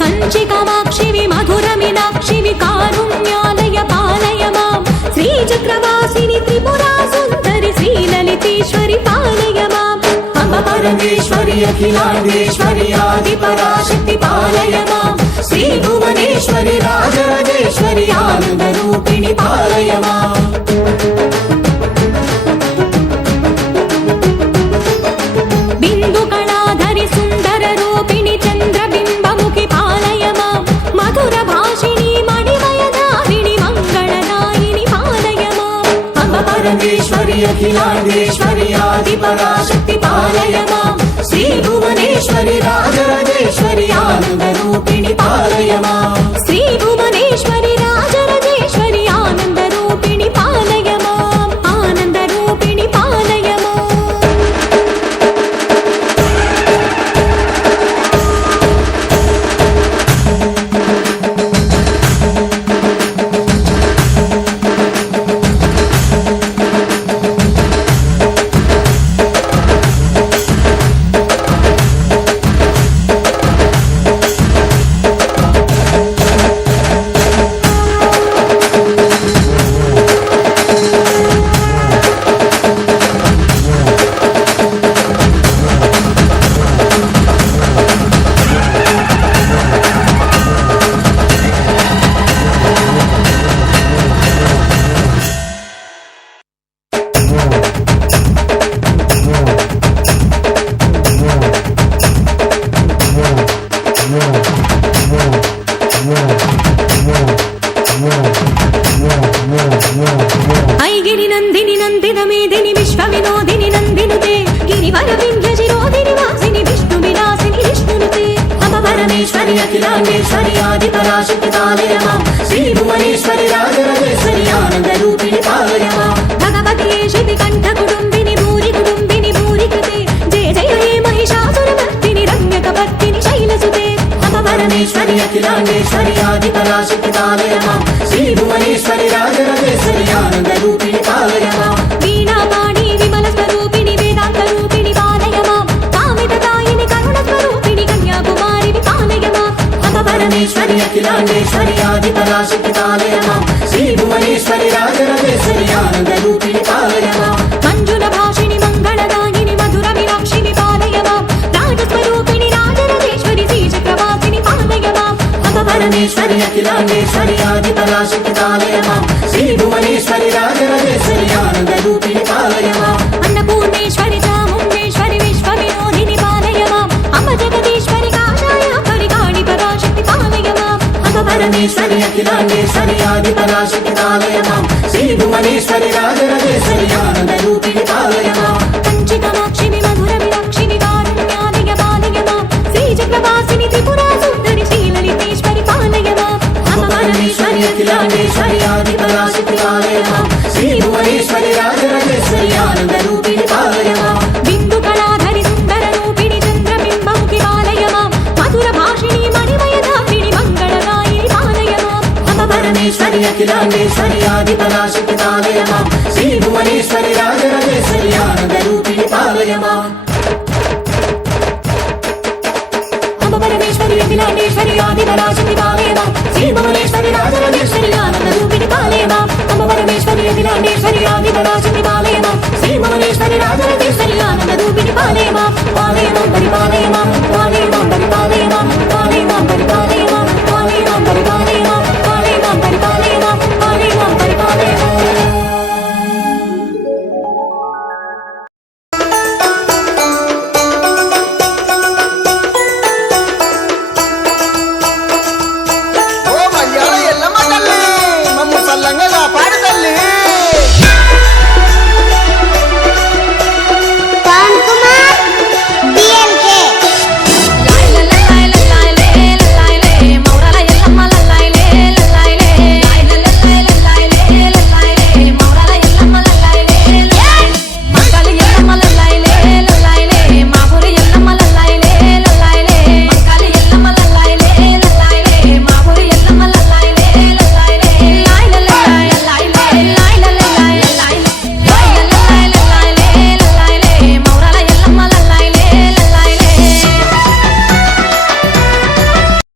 కంచి కామాక్షి మధుర మీనాక్షి కారుణ్యాలయ పాలయ మాం శ్రీచక్రవాసిని త్రిపురా సుందరి శ్రీలలితేశ్వరి పాలయ మాం అంబ పరమేశ్వరి అఖిలాండేశ్వరి ఆది పరాశక్తి పాలయ మాం శ్రీ భువనేశ్వరి రాజరాజేశ్వరి ఆనంద రూపిణి పాలయ మాం బిందు కళాధరి సుందర రూపిణి చంద్రబింబముఖి పాలయ మాం మధుర భాషిణి మణిమయదారిణి మంగళదాయిని పాలయ మాం అంబ పరమేశ్వరి అఖిలాండేశ్వరి ఆది పరాశక్తి పాలయ మాం శ్రీ భువనేశ్వరి రాజరాజేశ్వరి ఆనంద రూపిణి పాలయ మాం శ్రీ భువనేశ్వరి రాజరాజేశ్వరి ఆనంద రూపిణి పాలయ మాం ఆనంద రూపిణి పాలయ మాం పరమేశ్వరి అఖిలాండేశ్వరి ఆది పరాశక్తి పాలయమా శ్రీ భువనేశ్వరి రాజరాజేశ్వరి ఆనంద రూపిణి పాలయమా భగవతి శితి కంఠ కుటుంబిని భూరి కుటుంబిని భూరి కృతే జయ జయ హే మహిషాసుర భక్తిని రమ్యక భక్తిని శైలసుతే అమ పరమేశ్వరి అఖిలాండేశ్వరి ఆది పరాశక్తి పాలయమా శ్రీ భువనేశ్వరి రాజరాజేశ్వరి ఆనంద రూపిణి పాలయమా వీణాపాణి విమల స్వరూపిణి వేదాంత రూపిణి పాలయమా కామితదాయిని కరుణ స్వరూపిణి కన్యాకుమారి పాలయమా అమ పరమేశ్వరి అఖిలాండేశ్వరి ఆది పరాశక్తి పాలయమా శ్రీ భువనేశ్వరి రాజరాజేశ్వరి ఆనంద రూపిణి పాలయమా మంజుల భాషిణి మంగళదాయిని మధుర మీనాక్షిని పాలయమా రాజస్వరూపిణి రాజరాజేశ్వరి శ్రీ చక్రవాసిని పాలయమా అమ పరమేశ్వరి అఖిలాండేశ్వరి ఆది పరాశక్తి పాలయమా శ్రీ భువనేశ్వరి రాజరాజేశ్వరి ఆనంద రూపిణి పాలయమా అన్నపూర్ణేశ్వరి చాముండేశ్వరి విశ్వ వినోదిని పాలయమా అమ్మ జగదీశ్వరి కాషాయ పరిగాణి పరాశక్తి పాలయమా అమ పరమేశ్వరి అఖిలాండేశ్వరి ఆది పరాశక్తి పాలయమా శ్రీ భువనేశ్వరి రాజరాజేశ్వరి ఆనంద రూపిణి పాలయమా కంచికమాక్షిని మధుర మీనాక్షిని కారుణ్యాలయ పాలయమా శ్రీ చక్రవాసిని త్రిపురా సుందరి శ్రీ లలితేశ్వరి పాలయమా అమ పరమేశ్వరి అఖిలాండేశ్వరి ఆది పరాశక్తి పాలయమా శ్రీ భువనేశ్వరి రాజరాజేశ్వరి ఆనంద రూపిణి పాలయమా బిందు కళాధరి సుందర రూపిణి చంద్రబింబముఖి పాలయమా మధుర భాషిణి మణిమయ ధాత్రిణి మంగళదాయిని పాలయమా అమ పరమేశ్వరి అఖిలాండేశ్వరి ఆది పరాశక్తి పాలయమా శ్రీ భువనేశ్వరి రాజరాజేశ్వరి ఆనంద రూపిణి పాలయమా అమ పరమేశ్వరి అఖిలాండేశ్వరి ఆది పరాశక్తి పాలయమా శ్రీ భువనేశ్వరి రాజరాజేశ్వరి ఆనంద రూపిణి పాలయమా అమ పరమేశ్వరి అఖిలాండేశ్వరి ఆది పరాశక్తి పాలయమా శ్రీ భువనేశ్వరి రాజరాజేశ్వరి ఆనంద రూపిణి పాలయమా పాలయమా పరిపాలయమా పాలయమా